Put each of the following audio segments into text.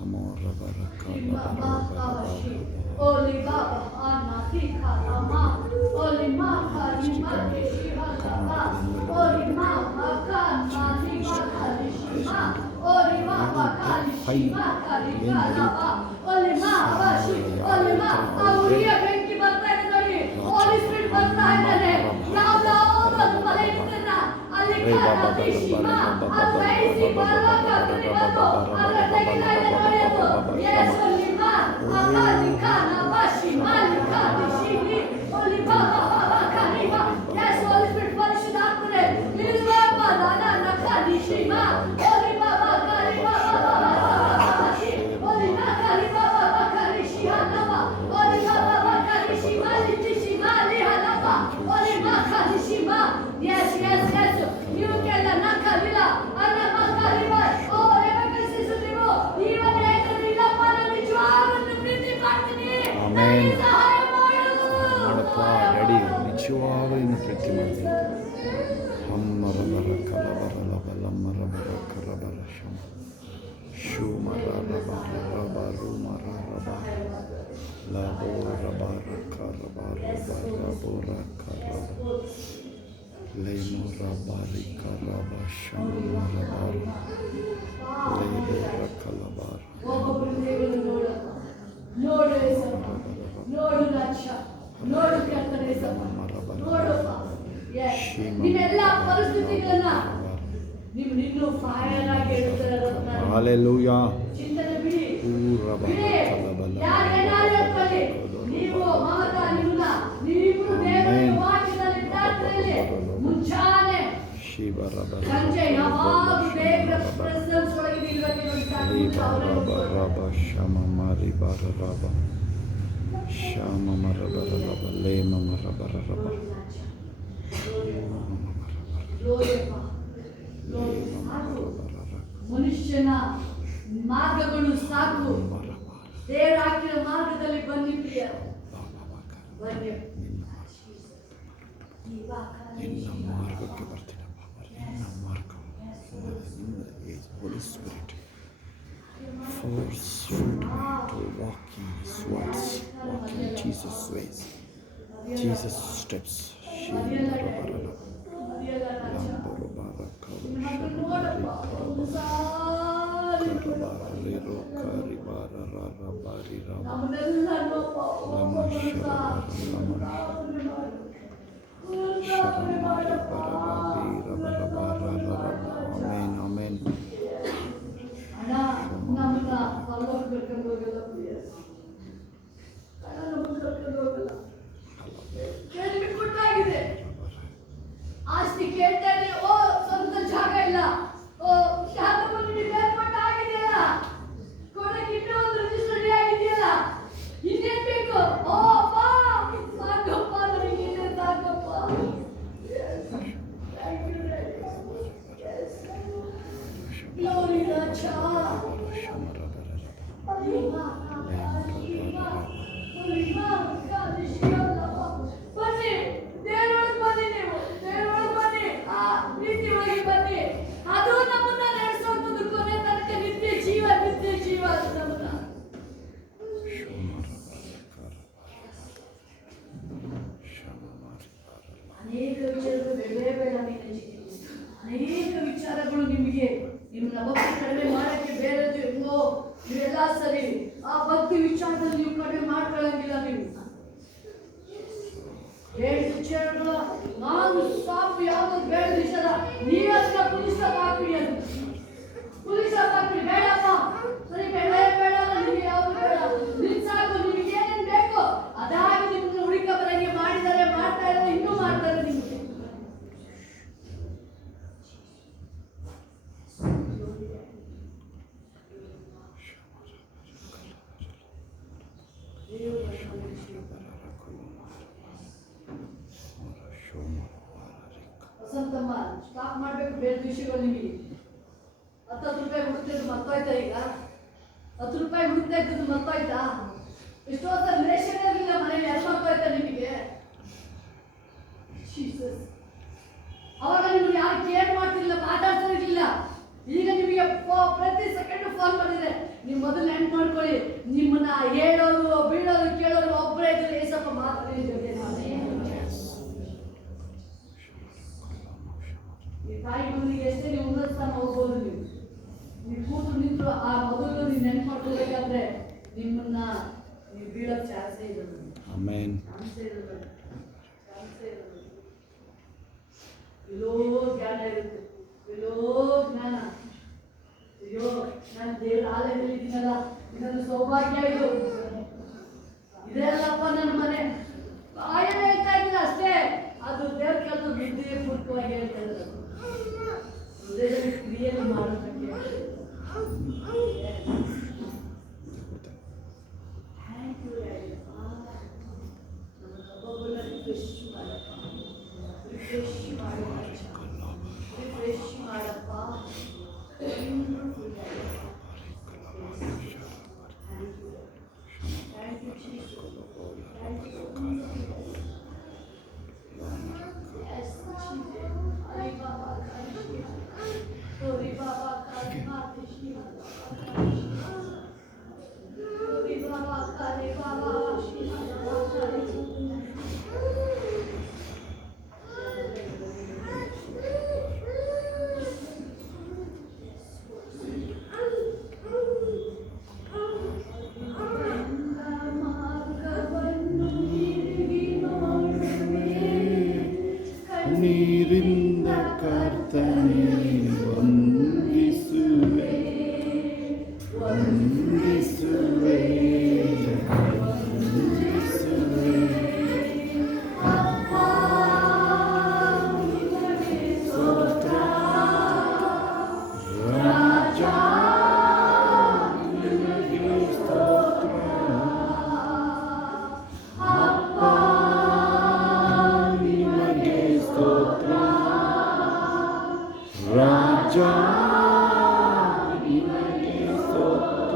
Amora barakala Makashi, Oli Baba, Anna, Tika, Lama, Oli Maka, Limake, Shiva, Oli Mama, Kana, Limaka, Lishima, Oli Mama, Kalishima, Kalika, Lama, Oli Mama, Oli Mama, Auria, Benki, Batari, Holy Spirit, Batari, Yavla, Palestina, Alika, Lishima, Alaisi, Baraka, Tribato, Alategina, Yes, Olima, Akalika, Nabashi, Malika, Shini, Olibaba, Kaniba, yes, Holy Spirit, Parishudapure, Ilvaba, Nana, Nakadishima, Olibaba, Kaniba, Olima, Kaniba, Karishihanaba, Olibaba, Karishima, Litishima, Lihanaba, Olima, Karishima, yes, yes, yes, you can Nakalila, Anamakaliba, oh, even ಆಮೇನ್ ಮಾಡಪ್ಪ daddy ನಿಜವಾದ ಇನ್ನು ಪ್ರೀತಿ ಮಾಡ್ತೀನಿ ಹಮ್ಮರ ಬರ ಕಲಬರ ಲಮ್ಮರ ಬರ ಕರಬರ ಶಮ shoe ಮರ ರಬ ರಬ ರು ಮರ ರಬ ಲಬೋ ರಬ ರಕ ರಬ ರಬ ರಬೋ ರಕ ರಬ ಲೇಮೋ ರಬ ರಿಕ ರಬ ಶಮ ರಬ ಲೇಬೋ ರಕ ಲಬಾರ ನೋಡು ರಾಜ ನೋಡು ಕರ್ತನೇ ನೋಡಪ್ಪ ನಿಮ್ಮೆಲ್ಲ ಪರಿಸ್ಥಿತಿಗಳನ್ನ ನೀವು ನಿನ್ನೂ ಫೈರ್ ಆಗಿ ಇಡುತ್ತಾರೆ ಹಲ್ಲೆಲೂಯಾ ಚಿಂತನೆ ಬಿಡಿ ಯಾರೇನಾದ್ರೂ ಅನ್ಕೊಳ್ಳಿ ನೀವು ಮಮತಾ ನಿಮ್ಮನ್ನ ನೀವಿಬ್ರು ದೇವರ ವಾಕ್ಯದಲ್ಲಿ ಪ್ರಾರ್ಥನೆಯಲ್ಲಿ ಮುಂಚಾನೆ ಸಂಜೆ ಯಾವಾಗ ದೇವರ ಪ್ರೆಸೆನ್ಸ್ ಒಳಗೆ ನಿಲ್ಲಬೇಕು ಶಮ ಮಾರಿ ಬರ ರಬ ಶ್ಯಾಮ ಮರ ಬರ ರಬ ಲೇಮ ಮರ ಬರ ರಬ ಮನುಷ್ಯನ ಮಾರ್ಗಗಳು ಸಾಕು ದೇವರ ಹಾಕಿದ ಮಾರ್ಗದಲ್ಲಿ ಬನ್ನಿ ಪ್ರಿಯ ಬನ್ನಿ ನಿನ್ನ ಮಾರ್ಗಕ್ಕೆ ಬರ್ತೀನಪ್ಪ ನಿನ್ನ ಮಾರ್ಗ ಹೋಲಿ spirit force me to walk in His words, walk in Jesus' ways, Jesus' steps. Amen, amen. ನಮ್ಮನ್ನ ಪರಲೋಕ ಕರ್ಕೊಂಡು ಹೋಗಲ್ಲ ಪ್ರಿಯ ನಮ್ಮನ್ನ ಕರ್ಕೊಂಡು ಹೋಗಲ್ಲ ಕೇಳಿ ಕೊಟ್ಟಾಗಿದೆ ಆಸ್ತಿ ಕೇಳ್ತಾ ಇದ್ರೆ ಓ ಸ್ವಂತ ಜಾಗ ಇಲ್ಲ ಓ ಶಾಖ ಬಂದು ಬೇರ್ಪಟ್ಟಾಗಿದೆಯಲ್ಲ ಕೊಡಕ್ಕೆ ಇನ್ನೂ ಒಂದು ರಿಜಿಸ್ಟರ್ ರೆಡಿ ಆಗಿದೆಯಲ್ಲ ಇನ್ನೇನ್ ಬೇಕು ಓ ಅಪ್ಪ ಸಾಕಪ್ಪ ನನಗೆ ಇನ್ನೇನ್ ಸಾಕಪ್ಪ Glory Raja. ಬನ್ನಿ ದೇವರೊಳಗೆ ಬನ್ನಿ ನೀವು ದೇವರೊಳಗೆ ಬನ್ನಿ ಆ ನೀತಿ ಒಳಗೆ ಬನ್ನಿ ಅದು ನಮ್ಮನ್ನ ನಡೆಸೋದು ಕೊನೆ ತನಕ ನಿತ್ಯ ಜೀವ ನಮ್ಮನ್ನ ಅನೇಕ ವಿಚಾರಗಳು ಬೇಡ ಅನೇಕ ವಿಚಾರಗಳು ನಿಮಗೆ ನಿಮ್ಮನ್ನ ಭಕ್ತಿ ಕಡಿಮೆ ಮಾಡಕ್ಕೆ ಬೇರೆದು ಇಲ್ಲೋ ಇವೆಲ್ಲ ಸರಿ ಆ ಭಕ್ತಿ ವಿಚಾರದಲ್ಲಿ ನೀವು ಕಡಿಮೆ ಮಾಡ್ಕೊಳ್ಳಂಗಿಲ್ಲ ನೀವು ಬೇಡ ವಿಚಾರಗಳು ನಾನು ಸಾಕು ಯಾವ್ದು ಬೇಡ ವಿಚಾರ ನೀವನ್ನ ಪುಲಿಸ ಹಾಕ್ಬಿಡಿ ಅದು ಪುಲಿಸ ಹಾಕ್ಬಿಡಿ ಬೇಡಪ್ಪ ಸರಿ ಬೇಡ ಬೇಡ ನಿಮಗೆ ಯಾವ್ದು ಬೇಡ ನಿನ್ ಸಾಕು ನಿಮಗೆ ಏನೇನು ಬೇಕು ಅದಾಗಿ ನಿಮ್ಗೆ ಹುಡುಕ ಬರಂಗೆ ಮಾಡಿದ್ದಾರೆ ಮಾಡ್ತಾ ಇದ್ದಾರೆ ಇನ್ನೂ ಮಾಡ್ತಾರೆ ನಿಮ್ಗೆ ವಸಂತಮ್ಮ ಸ್ಟಾಪ್ ಮಾಡಬೇಕು ಬೇರೆ ವಿಷಯಗಳು ನಿಮಗೆ 10 ರೂಪಾಯಿ ಹುಡುಕ್ತಿದ್ದು ಮರ್ತೋಯ್ತಾ ಈಗ 10 ರೂಪಾಯಿ ಹುಡುಕ್ತಾ ಇದ್ದು ಮರ್ತೋಯ್ತಾ ಎಷ್ಟೋ ಸಲ ರೇಷನ್ ಇರಲಿಲ್ಲ ಮನೇಲಿ ಎಲ್ಲ ಮರ್ತೋಯ್ತಾ ನಿಮಗೆ ಅವಾಗ ನಿಮ್ಗೆ ಯಾರು ಕೇರ್ ಮಾಡ್ತಿರ್ಲಿಲ್ಲ ಮಾತಾಡ್ತಾ ಇರಲಿಲ್ಲ ಈಗ ನಿಮಗೆ ಪ್ರತಿ ಸೆಕೆಂಡ್ ಫೋನ್ ಬಂದಿದೆ ನಿಮ್ಮ ಮೊದಲು ನೆನ್ಪು ಮಾಡ್ಕೊಳ್ಳಿ, ನಿಮ್ಮನ್ನ ಹೇಳೋರು ಬೀಳೋರು ಕೇಳೋರು ಒಬ್ಬರೇ ಇದ್ರೆ ಏಸಪ್ಪ ಮಾತ್ರ ಇದ್ದಾರೆ. ಈ ತಾಯಿ ಮಗನಿಗೆ ಎಷ್ಟೇ ನೀವು ಉನ್ನತ ಸ್ಥಾನ ಹೋಗ್ಬೋದು, ನೀವು ಕೂತು ನಿಂತು ಆ ಮೊದಲು ನೀವು ನೆನ್ಪು ಮಾಡ್ಕೋಬೇಕಾದ್ರೆ ನಿಮ್ಮನ್ನ ನೀವು ಬೀಳೋಕ್ ಚಾನ್ಸೇ ಇರೋದು. ಆಮೆನ್. ಚಾನ್ಸೇ ಇರೋದು. ಎಲ್ಲೋ ಜ್ಞಾನ ಇರುತ್ತೆ, ಎಲ್ಲೋ ಜ್ಞಾನ. ಅಯ್ಯೋ, ನಾನು ದೇವರ ಆಲಯದಲ್ಲಿ ಇದ್ದೀನಲ್ಲ, ಇದೊಂದು ಸೌಭಾಗ್ಯ, ಇದೆಲ್ಲಪ್ಪ ನನ್ನ ಮನೆ. ಬಾಯಲ್ಲಿ ಹೇಳ್ತಾ ಇದ್ದೀನಿ ಅಷ್ಟೇ, ಅದು ದೇವ್ರ ಕೆಲಸ ಬುದ್ಧಿಯೇ ಪೂರ್ವಕವಾಗಿ ಹೇಳ್ತಾ ಇದ್ದಾರೆ. ಹೃದಯದಲ್ಲಿ ಕ್ರಿಯೆಯನ್ನು ಮಾಡೋದಕ್ಕೆ ಥ್ಯಾಂಕ್ ಯು. ನಮ್ಮ ಹಬ್ಬಗಳನ್ನ ರಿಫ್ರೆಶ್ ಮಾಡಪ್ಪ, ರಿಫ್ರೆಶ್ ಮಾಡಪ್ಪ. Thank you, Jesus. Thank you. Yes, Jesus. Hari Baba Krishna. Hari Baba Krishna. Hari Baba Krishna. ನೀರಿಂದ ಕರ್ತನೇ ವಂದಿಸುವೆ, ವಂದಿಸುವೆ, ವಂದಿಸುವೆ. ಸ್ತೋತ್ರ ರಾಜ ನಿನಗೆ ಸ್ತೋತ್ರ. ಅಪ್ಪ ನಿನಗೆ ಸ್ತೋತ್ರ. ರಾಜ ನಿನಗೆ ಸ್ತೋತ್ರ.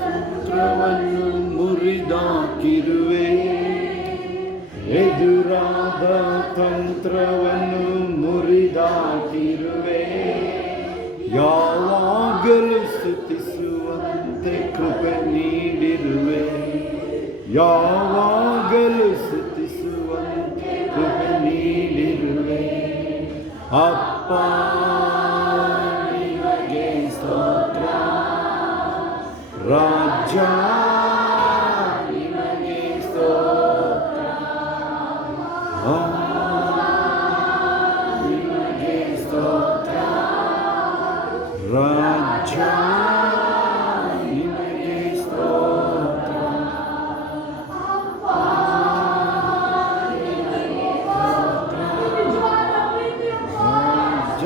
ತಂತ್ರವನ್ನು ಮುರಿದಾಕಿರುವೆ, ಎದುರಾದ ತಂತ್ರವನ್ನು ಮುರಿದಾಕಿರುವೆ. ಯಾವಾಗಲೂ ಸ್ತುತಿಸುವಂತೆ ಕೃಪೆ ನೀಡಿರುವೆ, ಯಾವಾಗಲೂ ಸ್ತುತಿಸುವಂತೆ ಕೃಪೆ ನೀಡಿರುವೆ. ಅಪ್ಪ ನಿನಗೆ ಸ್ತೋತ್ರ. ರಾಜ ನಿನಗೆ ಸ್ತೋತ್ರ. ನಿನಗೆ ಸ್ತೋತ್ರ. ರಾಜ ನಿನಗೆ ಸ್ತೋತ್ರ. ರಾಜ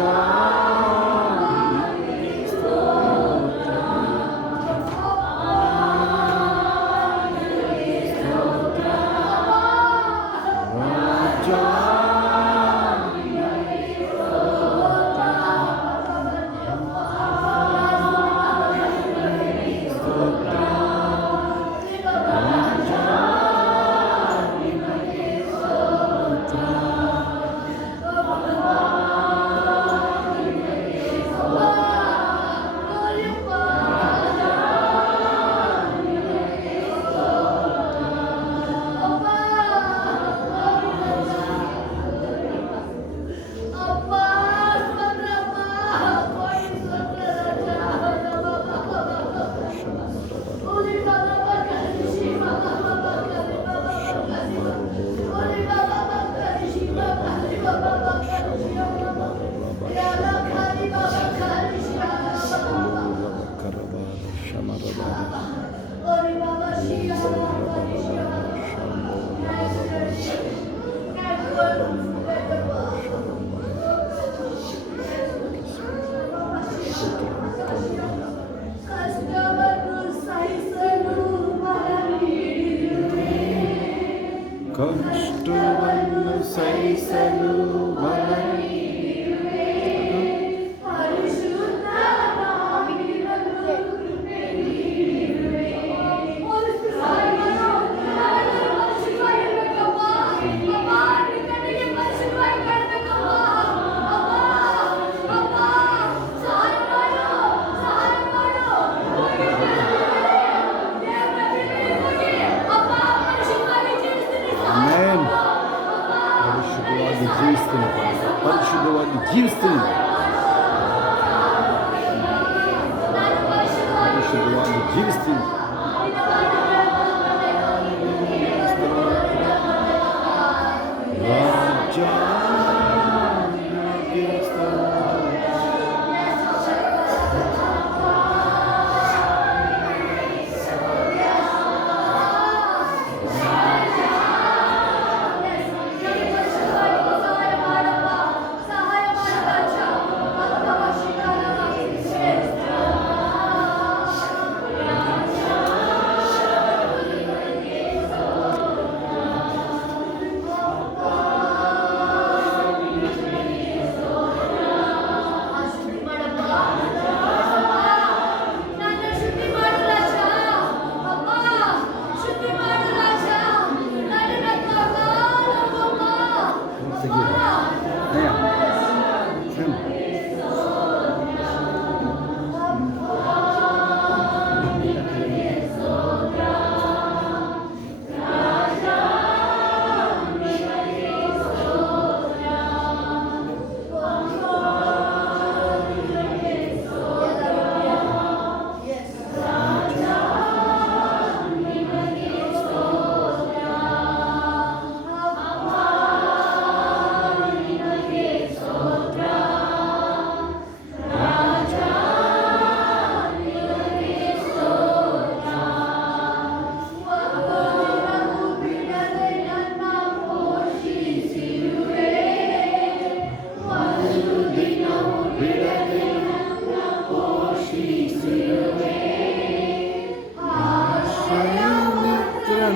ಕಷ್ಟವನ್ನು ಸಹಿಸಲು ಬಲ ಪರಿಶುದ್ಧವಾಗಿ ಜೀವಿಸ್ತೀನಿ ಪರಿಶುದ್ಧವಾಗಿ ಜೀವಿಸ್ತೀನಿ ರಾಜ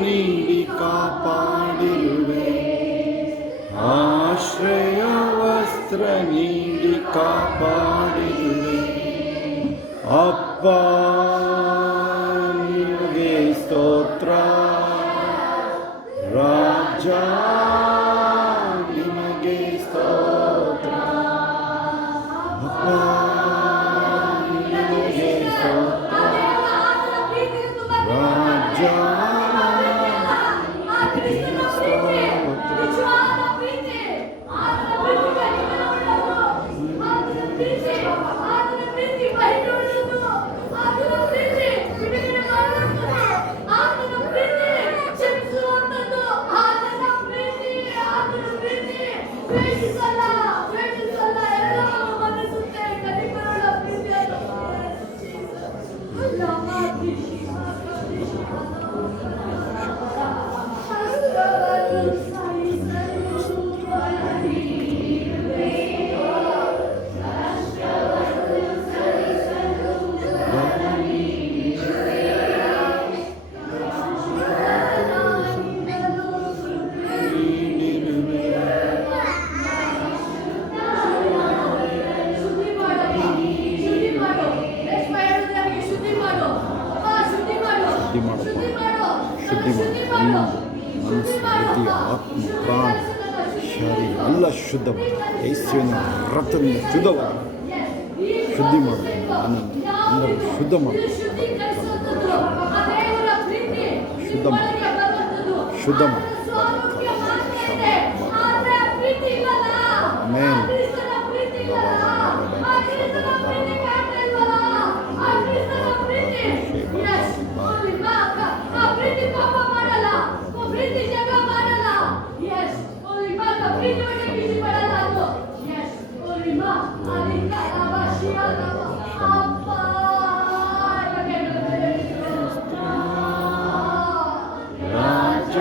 ನೀಡಿ ಕಾಪಾಡಿರುವೆ ಆಶ್ರಯ ವಸ್ತ್ರ ನೀಡಿ ಕಾಪಾಡಿರುವೆ ಅಪ್ಪ ನಿನಗೆ ಸ್ತೋತ್ರ ರಾಜ ನಿನಗೆ ಸ್ತೋತ್ರ ಅಪ್ಪ ನಿನಗೆ ಸ್ತೋತ್ರ ರಾಜ ಶುದ್ಧಿ ಮಾಡು ಮನಸ್ಸು ಬುದ್ಧಿ ಆತ್ಮ ಪ್ರಾಣ ಶರೀರ ಎಲ್ಲ ಶುದ್ಧ ಮಾಡು ಯೇಸುವಿನ ರಕ್ತದಿಂದ ಶುದ್ಧಿ ಮಾಡು ಎಲ್ಲರೂ ಶುದ್ಧ ಮಾಡು ಶುದ್ಧ ಮಾಡು ಆಮೆನ್ ರಾಜ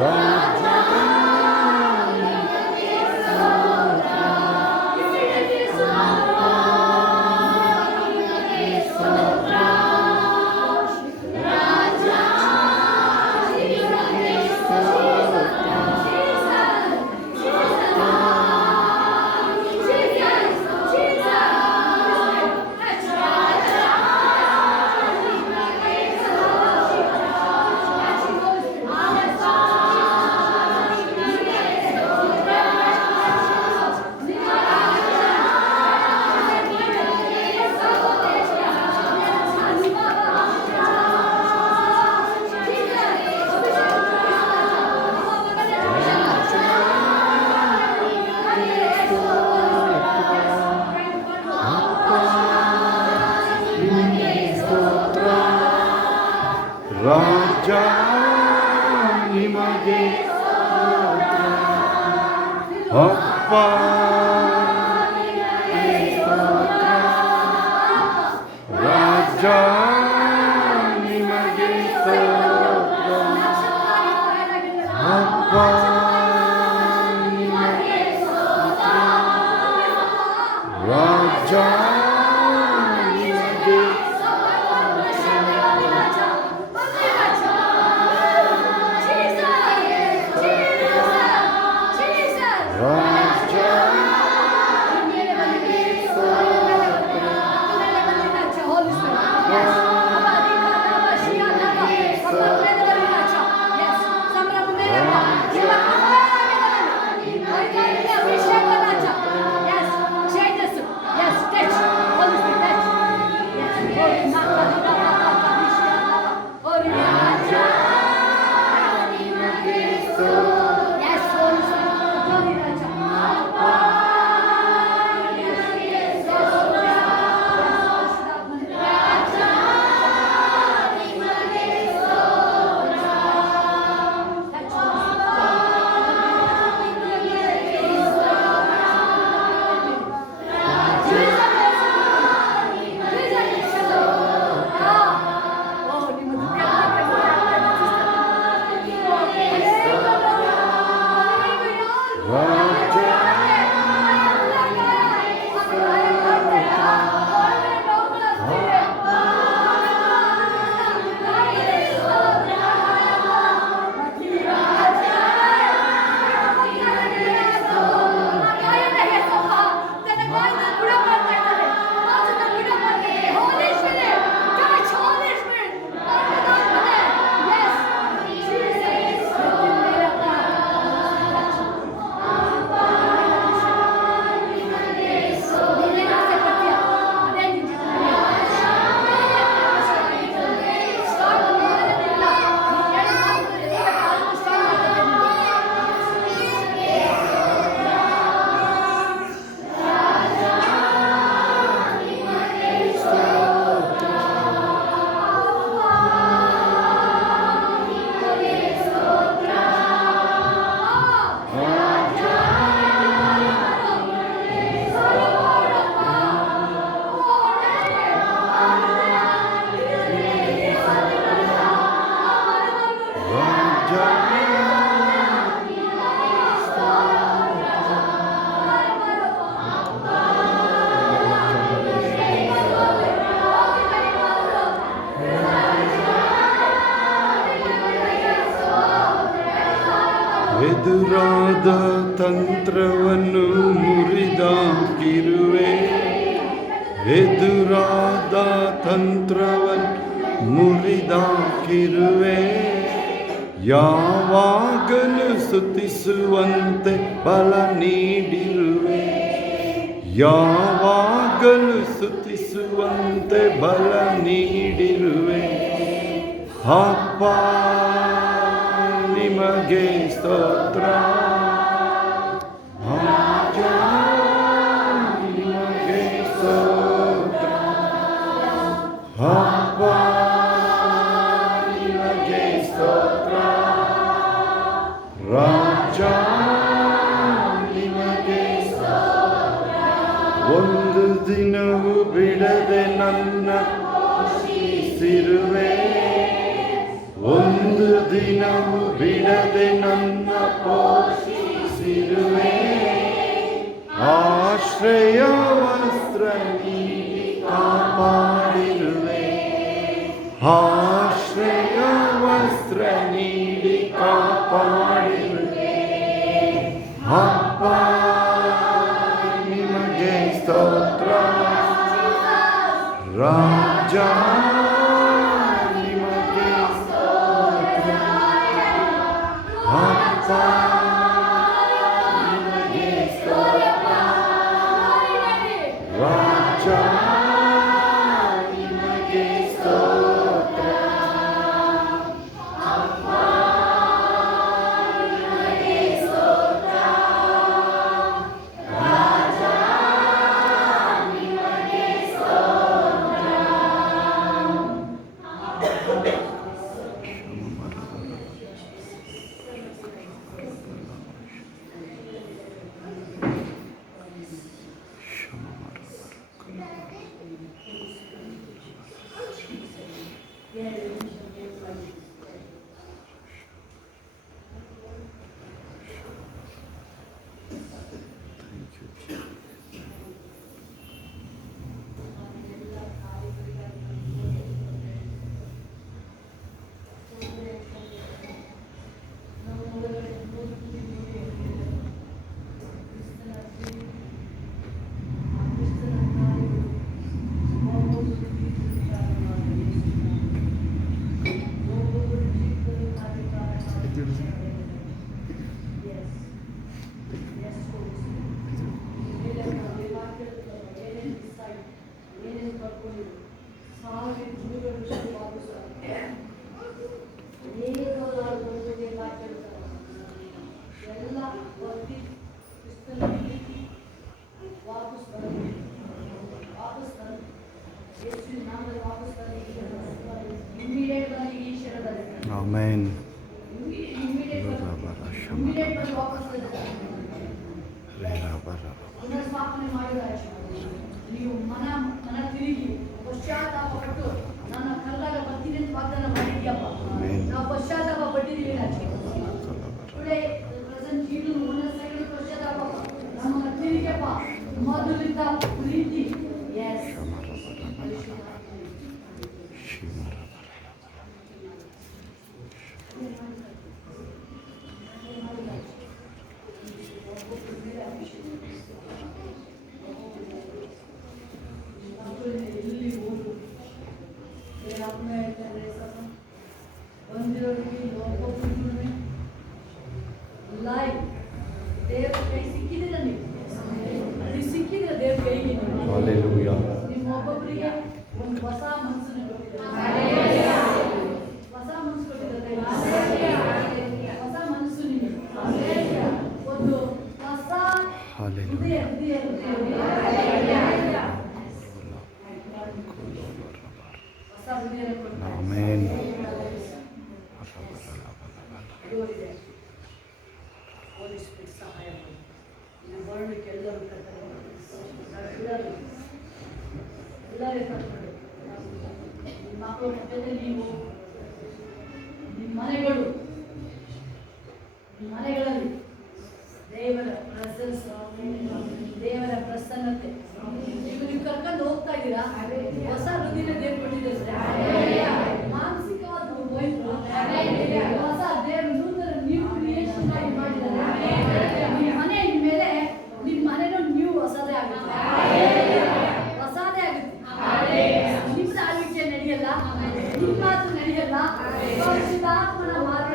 ರಾಜ ರಾಜ ನಿಮಗೆ ಅಪ್ಪ ರಾಜ ನಿಮಗೆ ಅಪ್ಪ ರಾಜ ಎದುರಾದ ತಂತ್ರವನ್ನು ಮುರಿದಾಕಿರುವೆ, ಎದುರಾದ ತಂತ್ರವನ್ನು ಮುರಿದಾಕಿರುವೆ. ಯಾವಾಗಲೂ ಸ್ತುತಿಸುವಂತೆ ಬಲ ನೀಡಿರುವೆ, ಯಾವಾಗಲೂ ಸ್ತುತಿಸುವಂತೆ ಬಲ ನೀಡಿರುವೆ. ಅಪ್ಪ ನಿಮಗೆ ಸ್ತೋತ್ರ, ನಿಮಗೆ ಸ್ತೋತ್ರ. ಅಪ್ಪ ನಿಮಗೆ ಸ್ತೋತ್ರ, ರಾಜ ನಿಮಗೆ ಸ್ತೋತ್ರ. ಒಂದು ದಿನವೂ ಬಿಡದೆ ನನ್ನ ಪೋಷಿಸಿರುವೆ, ಒಂದು ಒಂದು ದಿನವೂ ಬಿಡದೆ ನನ್ನ ಪೋಷಿಸಿರುವೆ. ಆಶ್ರಯ ವಸ್ತ್ರ ನೀಡಿ ಕಾಪಾಡಿರುವೆ. ಆಶ್ರಯ ವಸ್ತ್ರ ನೀಡಿ ಕಾಪಾಡಿರುವೆ. ಅಪ್ಪ ನಿಮಗೆ ಸ್ತೋತ್ರ. ರಾಜ ನಿಮಗೆ ಸ್ತೋತ್ರ. ಅಪ್ಪ ನಿಮಗೆ ಸ್ತೋತ್ರ. ರಾಜ ನಿಮಗೆ ಸ್ತೋತ್ರ. ಅಪ್ಪ ನಿಮಗೆ ಸ್ತೋತ್ರ. ರಾಜ ನಿಮಗೆ ಸ್ತೋತ್ರ. Amen. ಪುನರ್ಸ್ಥಾಪನೆ ಮಾಡಿದಾಯ್ತು. ನೀವು ಮನ ತಿರುಗಿ ಪಶ್ಚಾತ್ತಾಪಪಟ್ಟು ನನ್ನ ಕಲ್ಲಾಗ ಬರ್ತೀನಿ ಅಂತ ವಾಗ್ದಾನ ಮಾಡಿದ್ಯಪ್ಪ. ನಾವು ಪಶ್ಚಾತ್ತಾಪ ಪಟ್ಟಿದ್ದೀವಿ. ಟುಡೇ ಪ್ರೆಸೆಂಟ್ ಜೀವನ ಮನಸ್ಸಾಗಿ ಪಶ್ಚಾತ್ತಾಪ ನಮ್ಮ ತಿರುಗಿಯಪ್ಪ ಮೊದಲಿಂದ ಪ್ರೀತಿ. ಎಸ್ ನಿಮ್ಮೊಬ್ಬೊಬ್ಬರಿಗೆ ಒಂದು ಹೊಸ ಮನಸ್ಸನ್ನು ಕೊಟ್ಟಿದ್ದಾರೆ. ಹೊಸ ಮನಸ್ಸು ಕೊಟ್ಟಿದ್ದಾರೆ. ಹೊಸ ಮನಸ್ಸು ನಿಮಗೆ ಒಂದು ಹೊಸ ಹೃದಯ ಹೊಸ ಹೃದಯ ಸಹಾಯ ಮಾಡಿ ಬರಲಿಕ್ಕೆ ಎಲ್ಲರೂ ಎಲ್ಲರೇ ಕರ್ಕೊಂಡು ನಿಮ್ಮ ಮಕ್ಕಳ ಮಧ್ಯದಲ್ಲಿ ನೀವು ನಿಮ್ಮ ಮನೆಗಳಲ್ಲಿ ದೇವರ ಪ್ರೆಸೆನ್ಸ್, ದೇವರ ಪ್ರಸನ್ನತೆ ನೀವು ಕರ್ಕೊಂಡು ಹೋಗ್ತಾ ಇದ್ದೀರಾ. ಹೊಸ ಹೃದಯ ದೇವ್ರು ಕೊಟ್ಟಿದ್ದಾರೆ. ಮಾನಸಿಕವಾದ ಹೋಯ್ತು ಹೊಸ ದೇವರು ನೂತನ ನ್ಯೂ ಕ್ರಿಯೇಷನ್ ಆಗಿ ಮಾಡಿದ್ದಾರೆ. ನಿಮ್ಮ ಮನೆ ಇನ್ಮೇಲೆ ನಿಮ್ಮ ಮನೆನೂ ನ್ಯೂ ಹೊಸದೇ ಆಗುತ್ತೆ. ಹೊಸದೇ ಆಗುತ್ತೆ. ನಿಮ್ದು ಆಳ್ವಿಕೆ ನಡೆಯಲ್ಲ, ನಿಮ್ಮ ಮಾತು ನಡೆಯಲ್ಲ. ಪರಿಶುದ್ಧಾತ್ಮನ ಮಾತು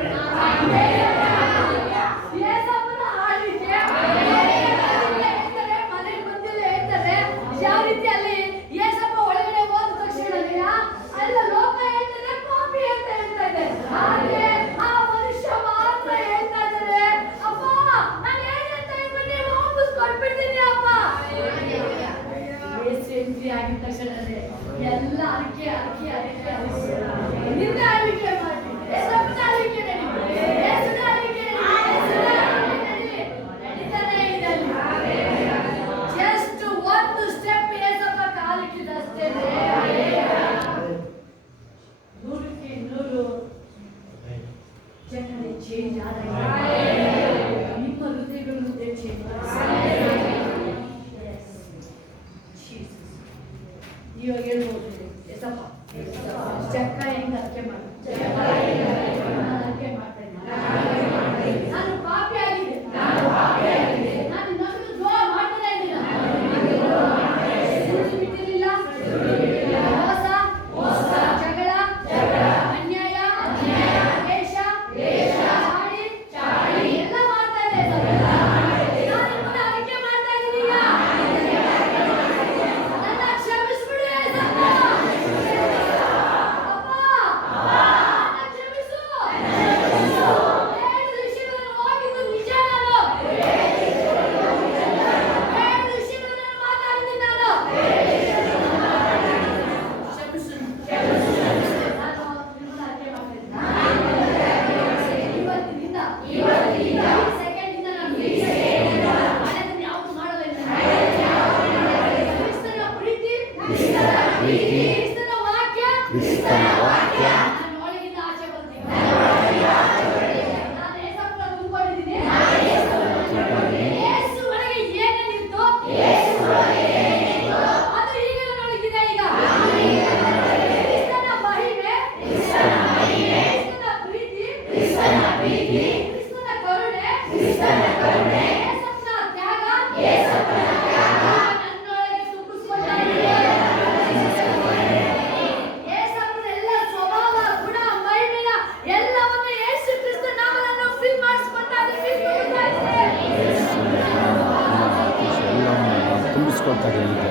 ಬಿಡಿಸ್ಕೊಳ್ತಾರೆ ಈಗ.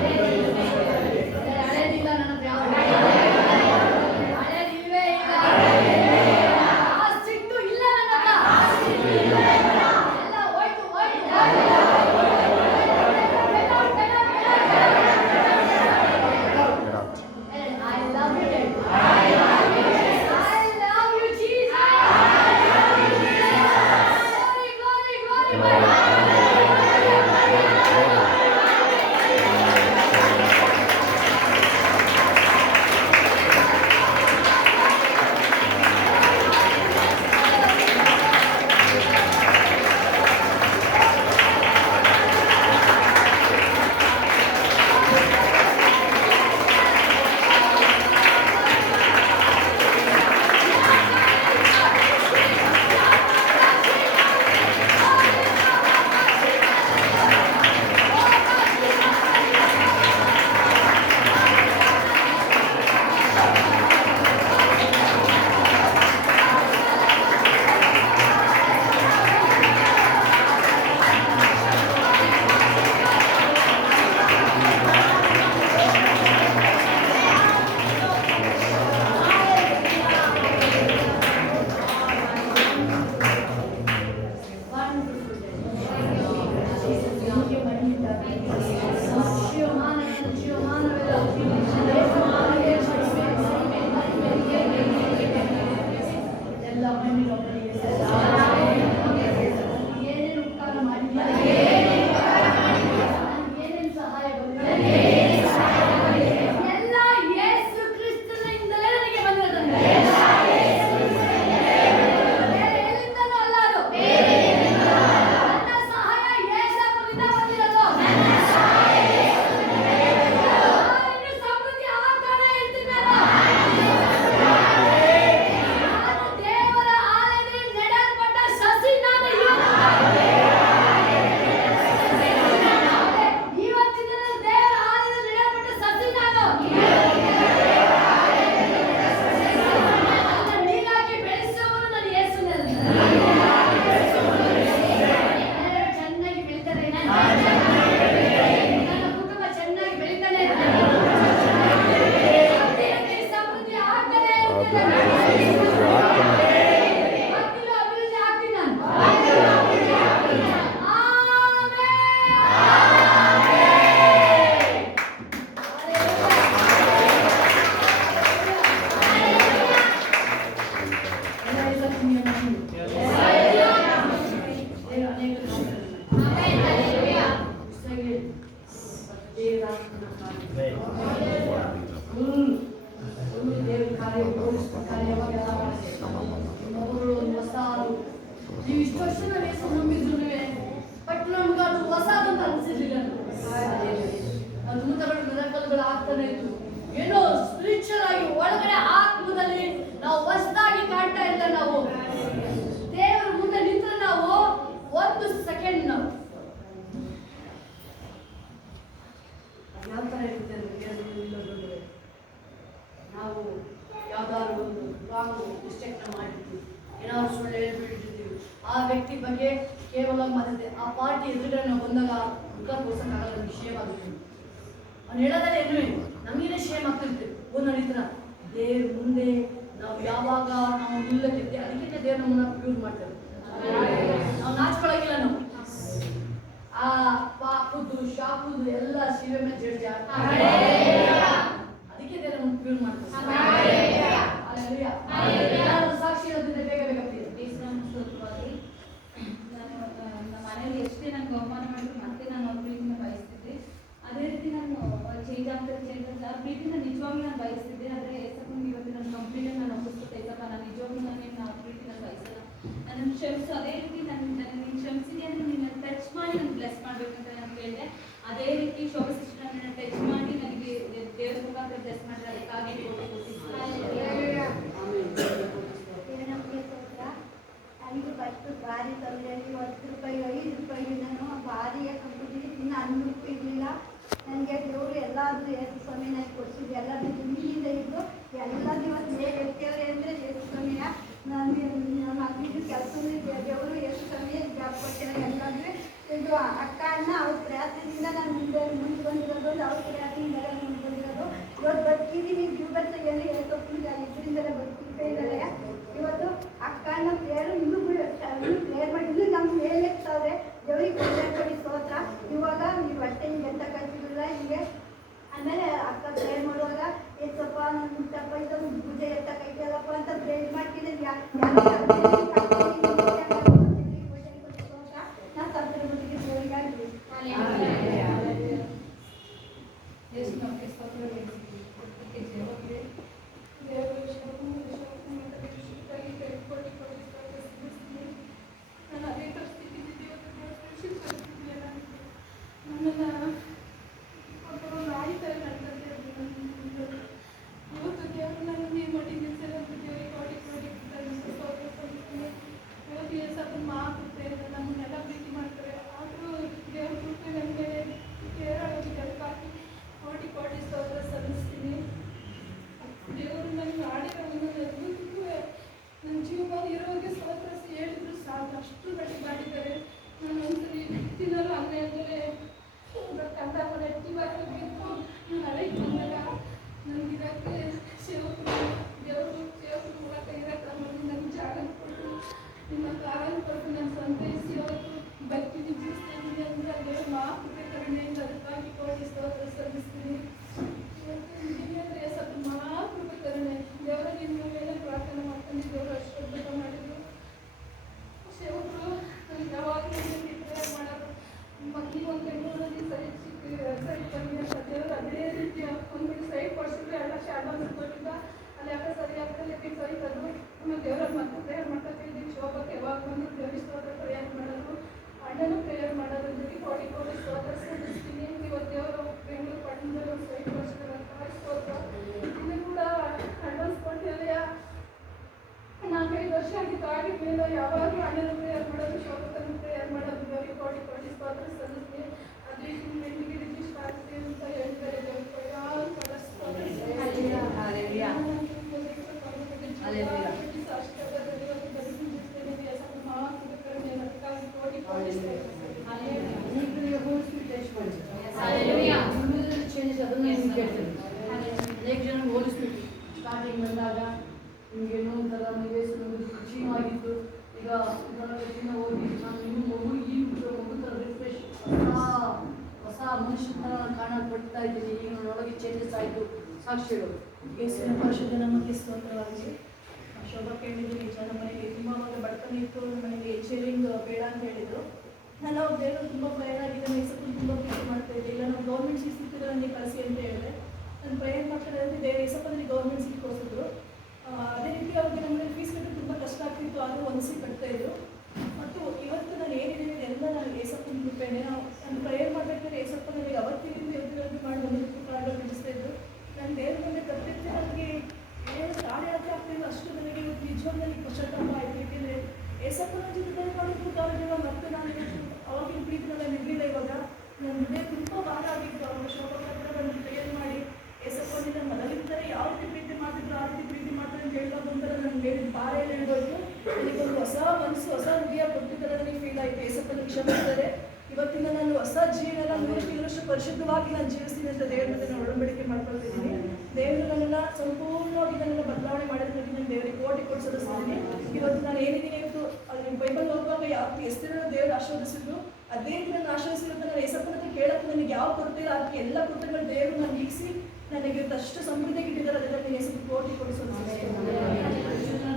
ಹಳೇದಿಲ್ಲ ನನ್ನ ಹತ್ರ ಯಾವ್ದು. ಹಳೇದಿಲ್ವೇ ಇಲ್ಲ. ಆ ಸಿಟ್ಟು ಇಲ್ಲ ನನ್ನ ಹತ್ರ. ಎಲ್ಲ ಹೋಯ್ತು ಹೋಯ್ತು ಹೋಯ್ತು. I love you, Daddy. I love you, Jesus. Glory, glory, glory. ನೀವು ಇಷ್ಟು ವರ್ಷ ನಾವು ಯೇಸು ನಂಬಿದ್ರು ಬಟ್ ನಮ್ಗೆ ಅದು ಹೊಸದಂತ ಅನಿಸಿರ್ಲಿಲ್ಲ. ಅದ್ಭುತಗಳು ಮಿರಾಕಲ್ಗಳು ಆಗ್ತಾನೆ ಇತ್ತು. ಏನೋ ಸ್ಪಿರಿಚುವಲ್ ಆಗಿ ಒಳಗಡೆ ಆತ್ಮದಲ್ಲಿ ನಾವು ಹೊಸದಾಗಿ ಕಾಣ್ತಾ ಇಲ್ಲ. ನಾವು ದೇವರ ಮುಂದೆ ನಿಂತ್ರೆ ನಾವು ಒಂದು ಸೆಕೆಂಡ್ ನಾವು ಯಾವ ಥರ ಇರುತ್ತೆ ಅಂದ್ರೆ ನಾವು ಯಾವ್ದಾದ್ರು ಒಂದು ರಾಂಗ್ ಮಿಸ್ಟೇಕ್ನ ಮಾಡಿರ್ತೀವಿ, ಏನಾದ್ರು ಸುಳ್ಳು ಹೇಳ್ಬಿಟ್ಟಿರ್ತೀವಿ. ಆ ವ್ಯಕ್ತಿ ಬಗ್ಗೆ ಕೇವಲ ಮತ್ತೆ ಆ ಪಾರ್ಟಿ ಎದುರುಗಡೆ ನಾವು ಬಂದಾಗ ಮುಖ ತೋರ್ಸಕ್ಕಾಗಲ್ಲ, ನಮ್ಗೆ ಶೇಮ್ ಆಗುತ್ತೆ. ಅವ್ನು ಹೇಳೋದ್ರೆ ಏನು ನಮಗೇನೆ ಶೇಮ್ ಆಗ್ತಿರ್ತೀವಿ. ಒಂದು ನಡೀತರ ದೇವ್ರ ಮುಂದೆ ನಾವು ಯಾವಾಗ ನಾವು ನಿಲ್ಲಕ್ಕಿರ್ತೀವಿ ಅದಕ್ಕಿಂತ ದೇವ್ರ ನಮ್ಮನ್ನ ಯೂಸ್ ಮಾಡ್ತೇವೆ. ನಾವು ನಾಚ್ಕೊಳಗಿಲ್ಲ. ನಾವು ಆ ಪಾಪದ್ದು ಶಾಪದ್ದು ಎಲ್ಲ ಶಿವೆ ಮೇಲೆ ಜಡ್ಜಿ ಅದಕ್ಕೆ ದೇವ್ರ ನಮ್ಮನ್ನ ಪ್ಯೂರ್ ಮಾಡ್ತೇವೆ. ಸಾಕ್ಷಿ ಇರೋದ್ರಿಂದ ಬೇಗ ಬೇಗ ನಮ್ಮ ಮನೇಲಿ ಎಷ್ಟೇ ನನಗೆ ಅವಮಾನ ಮಾಡಿದ್ರು ಮತ್ತೆ ನಾನು ಅವ್ರ ಪ್ರೀತಿನ ಬಯಸ್ತಿದ್ದೆ. ಅದೇ ರೀತಿ ನಾನು ಚೇಂಜ್ ಆಗ್ತದೆ ಆ ಪ್ರೀತಿನ ನಿಜವಾಗ್ಲೂ ನಾನು ಬಯಸ್ತಿದ್ದೆ. ಆದರೆ ಏಸಪ್ಪನಿಗೆ ಇವತ್ತು ನಾನು ಕಂಪ್ಲೀಟಾಗಿ ನಾನು ಒಪ್ಪಿಸ್ಕೊತೆ, ಏಸಪ್ಪ ನಾನು ನಿಜವಾಗ್ಲೂ ನಾನು ಪ್ರೀತಿನ ಬಯಸಲ್ಲ, ನನ್ನನ್ನು ಕ್ಷಮಿಸು. ಅದೇ ರೀತಿ ನೀನು ಕ್ಷಮಿಸಿದೆ ಅಂದರೆ ನಿನ್ನ ಟಚ್ ಮಾಡಿ ನನಗೆ ಬ್ಲೆಸ್ ಮಾಡಬೇಕಂತ ನಾನು ಕೇಳಿದೆ. ಅದೇ ರೀತಿ ಶೋಭಾ ಸಿಸ್ಟರ್ ನನ್ನ ಟಚ್ ಮಾಡಿ ನನಗೆ ದೇವ್ರ ಮುಖಾಂತರ ಬ್ಲೆಸ್ ಮಾಡಿದ್ರೆ ಅದಕ್ಕಾಗಿ ನನಗೆ ಫಸ್ಟ್ ಭಾರಿ ತೊಂದರೆಯಲ್ಲಿ 10 ರೂಪಾಯಿ 5 ರೂಪಾಯಿ ನಾನು ಭಾರಿ ಹಾಕೊಂಡಿದ್ದೀನಿ. ಇನ್ನು 100 ರೂಪಾಯಿ ಇರಲಿಲ್ಲ. ನನಗೆ ದೇವರು ಎಲ್ಲಾದರೂ ಯೇಸು ಸ್ವಾಮಿ ನನಗೆ ಕೊಡಿಸಿದ್ದು ಎಲ್ಲರೂ ನಿಮ್ಮಿಂದ ಇದ್ದು ಎಲ್ಲ ದಿವಸ ಹೇಗೆ ಇರ್ತೇವ್ರೆ ಅಂದರೆ ಯೇಸು ಸ್ವಾಮಿಯ ನನಗೆ ನನ್ನ ಮಕ್ಕಳಿಗೆ ಕೆಲಸದಲ್ಲಿ ದೇವರು ಯೇಸು ಸ್ವಾಮಿ ಜಾಬ್ ಕೊಡ್ತೇವೆ. ಎಲ್ಲರೂ ಇದು ಅಕ್ಕ ಅಣ್ಣ ಅವ್ರ ಪ್ರಯತ್ನದಿಂದ ನಾನು ಮುಂದೆ ಬಂದಿರೋ ಅವಕಾಶದಿಂದಲೇ ನಾನು ಬಂದಿರೋದು. ಇವತ್ತು ಬದುಕಿದ್ದೀನಿ, ಜೀವದಲ್ಲಿ ಏಸಪ್ಪನಿಗೆ ಇದರಿಂದಲೇ ಬದುಕಿದ್ದಾರೆ. ಇವತ್ತು ಅಕ್ಕನ ಪ್ರೇಯರ್ ಇನ್ನೂ ಪ್ರೇಯರ್ ಮಾಡಿ ಇನ್ನೂ ನಮ್ಮ ಮೇಲೆ ಎತ್ತಾರೆ. ದೇವರಿಗೆ ಕೊಡಿ ಸ್ತೋತ್ರ. ಇವಾಗ ನೀವು ಅಷ್ಟೇ ಹಿಂಗೆ ಎಂತ ಕಲ್ತಿರಲಿಲ್ಲ ಹಿಂಗೆ. ಆಮೇಲೆ ಅಕ್ಕ ಪ್ರೇಯರ್ ಮಾಡುವಾಗ ಏಸಪ್ಪ ನನ್ನ ಮುಟ್ಟಪ್ಪ ಇದು ಪೂಜೆ ಎತ್ತ ಕೈತಲ್ಲಪ್ಪ ಅಂತ ಪ್ರೇಯರ್ ಮಾಡ್ತೀನಿ. ನಾನು ತಂತ್ರ ಬದುಕಿ ದೇವರಿಗಾಗಲಿ. ಯಾವಾಗಲೂ ಅಣ್ಣನ ಪ್ರೇಯರ್ ಮಾಡೋದು, ಶೋಭಕನ ಪ್ರೇಯರ್ ಮಾಡೋದು, ದೇವರಿಗೆ ಕೋಟಿ ಕೋಟಿ ಸ್ತೋತ್ರ ಸಲ್ಲಿಸ್ತೀನಿ. ಅದೇ ಹೆಣ್ಣಿಗೆ ರಿಜಿಸ್ಟರ್ ಆಗ್ತೀವಿ ಅಂತ ಹೇಳ್ತಾರೆ. ಅನೇಕ ಜನ ಹೋಲಿಸ್ಬಿಟ್ಟು ಸ್ಟಾರ್ಟಿಂಗ್ ಬಂದಾಗ ನಿಮಗೇನೋ ಒಂಥರ ಖುಷಿಯಾಗಿತ್ತು. ಈಗ ದಿನ ಹೋಗಿ ನಾನು ಇನ್ನೂ ಮಗು ಈ ಮಗು ಥರ ರಿಫ್ರೆಶ್ ಹೊಸ ಮನುಷ್ಯ ಥರ ಕಾಣಲ್ಪಡ್ತಾ ಇದ್ದೀನಿ. ಈಗ ನನ್ನೊಳಗೆ ಚೇಂಜಸ್ ಆಯಿತು. ಸಾಕ್ಷಿಗಳು ಯೇಸುವಿನ ಪರಿಶುದ್ಧ ನಾಮಕ್ಕೆ ಸ್ತೋತ್ರವಾಗಲಿ. ಶೋಭಾ ಕೇಳಿದ್ರು ನಿಜ. ನಮ್ಮ ಮನೆಗೆ ತುಂಬ ಅವಾಗ ಬಡತನ ಇತ್ತು. ನಮ್ಮ ಮನೆಗೆ ಶೇರಿಂಗ್ ಬೇಡ ಅಂತ ಹೇಳಿದರು. ನಾನು ಅವ್ರ ದೇವರು ತುಂಬ ಪ್ರಯಾಣ ಆಗಿದೆ. ಯೇಸಪ್ಪನ ತುಂಬ ಪ್ರೀತಿ ಮಾಡ್ತಾ ಇದ್ದೆ. ಇಲ್ಲ ನಾವು ಗೌರ್ಮೆಂಟ್ ಸೀಟ್ ಸಿಕ್ಕಿದ್ರೆ ನನಗೆ ಕಳಿಸಿ ಅಂತ ಹೇಳಿದೆ. ನಾನು ಪ್ರಯಾಣ ಮಾಡ್ತಾರೆ ಅಂದರೆ ದೇವರು ಯೇಸಪ್ಪನಲ್ಲಿ ಗೌರ್ಮೆಂಟ್ ಸೀಟ್ ಕೊಡಿಸಿದ್ರು. ಅದೇ ರೀತಿ ಅವ್ರಿಗೆ ನಮ್ಮಲ್ಲಿ ಫೀಸ್ ಕಟ್ಟೋದು ತುಂಬ ಕಷ್ಟ ಆಗ್ತಿತ್ತು. ಆದರೂ ಒಂದು ಸೀಟ್ ಕಟ್ತಾಯಿದ್ರು. ಮತ್ತು ಇವತ್ತು ನಾನು ಏನಿದೆ ಎಲ್ಲ ನಾನು ಯೇಸಪ್ಪನ ಕೃಪೆನೇ. ನಾನು ಪ್ರೇಯರ್ ಮಾಡಬೇಕಾದ್ರೆ ಯೇಸಪ್ಪ ನನಗೆ ಅವತ್ತಿನಿಂದ ಎದುರು ಮಾಡಿ ಬಂದಿದ್ದು ಕಾರ್ಡ್ ಬಿಡಿಸ್ತಾ ಇದ್ರು. ನನ್ನ ದೇವ್ರ ಮುಂದೆ ಕತ್ತಿತ್ತು. ನನಗೆ ಏನು ತಾಳೆ ಆಗ್ತಾಯಿಲ್ಲ. ಅಷ್ಟು ನನಗೆ ಇವತ್ತು ನಿಜವಾಗ್ಲೂ ಪಶ್ಚಾತ್ತಾಪ ಆಯಿತು. ಏಕೆಂದರೆ ಯೇಸಪ್ಪನ ಜೊತೆ ಮಾಡಿದ್ದು ಕಾರ್ಯಗಳು ಮತ್ತು ನಾನು ಅವಾಗಿನ ಪ್ರೀತಿನೆಲ್ಲ ನಿಲ್ಲಿಲ್ಲ. ಇವಾಗ ನನ್ನ ಹೃದಯ ತುಂಬ ಭಾರ ಆಗಿತ್ತು. ಅವಾಗ ಶೋಭಾತ್ರ ಬಂದು ಪ್ರೇಯರ್ ಮಾಡಿ ಯೇಸಪ್ಪನಿಂದ ಮೊದಲಿಂದಲೇ ಯಾವ ರೀತಿ ಪ್ರೀತಿ ಮಾಡ್ತಿದ್ರು ಆ ರೀತಿ ಪ್ರೀತಿ ಮಾಡ್ತಾರೆ ಅಂತ ಹೇಳೋದು ಒಂಥರ ನನಗೆ ಹೇಳಿದ ಭಾರ ಎಲ್ಲ ಹೇಳ್ಬೋದು. ನನಗೊಂದು ಹೊಸ ಮನಸ್ಸು, ಹೊಸ ಹೃದಯ ಕೊಟ್ಟಿದ್ದಾರೆ. ನನಗೆ ಫೀಲ್ ಆಯಿತು. ಯೇಸಪ್ಪನ ಕ್ಷಮಿಸ್ತಾರೆ. ಇವತ್ತಿಂದ ನಾನು ಹೊಸ ಜೀವನ 100 ತಿಂಗಳಷ್ಟು ಪರಿಶುದ್ಧವಾಗಿ ನಾನು ಜೀವಿಸ್ತೀನಿ ಅಂತ ದೇವ್ರ ಜೊತೆ ನಾನು ಒಡಂಬಡಿಕೆ ಮಾಡ್ಕೊಳ್ತಿದ್ದೀನಿ. ದೇವರು ನನ್ನನ್ನು ಸಂಪೂರ್ಣವಾಗಿ ನನ್ನನ್ನು ಬದಲಾವಣೆ ಮಾಡಿದ್ರೆ ನಾನು ದೇವರಿಗೆ ಕೋಟಿ ಸಲ್ಲಿಸ್ತೀನಿ. ಇವತ್ತು ನಾನು ಏನಿದ್ದೀನಿ ಇವತ್ತು ಅದು ಬೈಬಲ್ ಓದುವಾಗ ಯಾವ ಹೆಸರು ದೇವರು ಆಶೀರ್ವದಿಸಿದ್ರು ಅದೇ ರೀತಿ ನನ್ನ ಆಶೀರ್ವದಿಸಿರೋದು. ನಾನು ಯೇಸಪ್ಪನ ಹತ್ರ ಕೇಳಕ್ಕೆ ನನಗೆ ಯಾವ ಕೊರತೆ ಇಲ್ಲ. ಅದಕ್ಕೆ ಎಲ್ಲ ಕೊರತೆಗಳು ದೇವರು ನಾನು ನೀಗಿಸಿ ನನಗೆ ಇವತ್ತು ಅಷ್ಟು ಸಮೃದ್ಧಿಯಾಗಿ ಇಟ್ಟಿದ್ದಾರೆ. ಅದರಲ್ಲಿ ಯೇಸಪ್ಪ ಕೋಟಿ ಸಲ್ಲಿಸ್ತೀನಿ.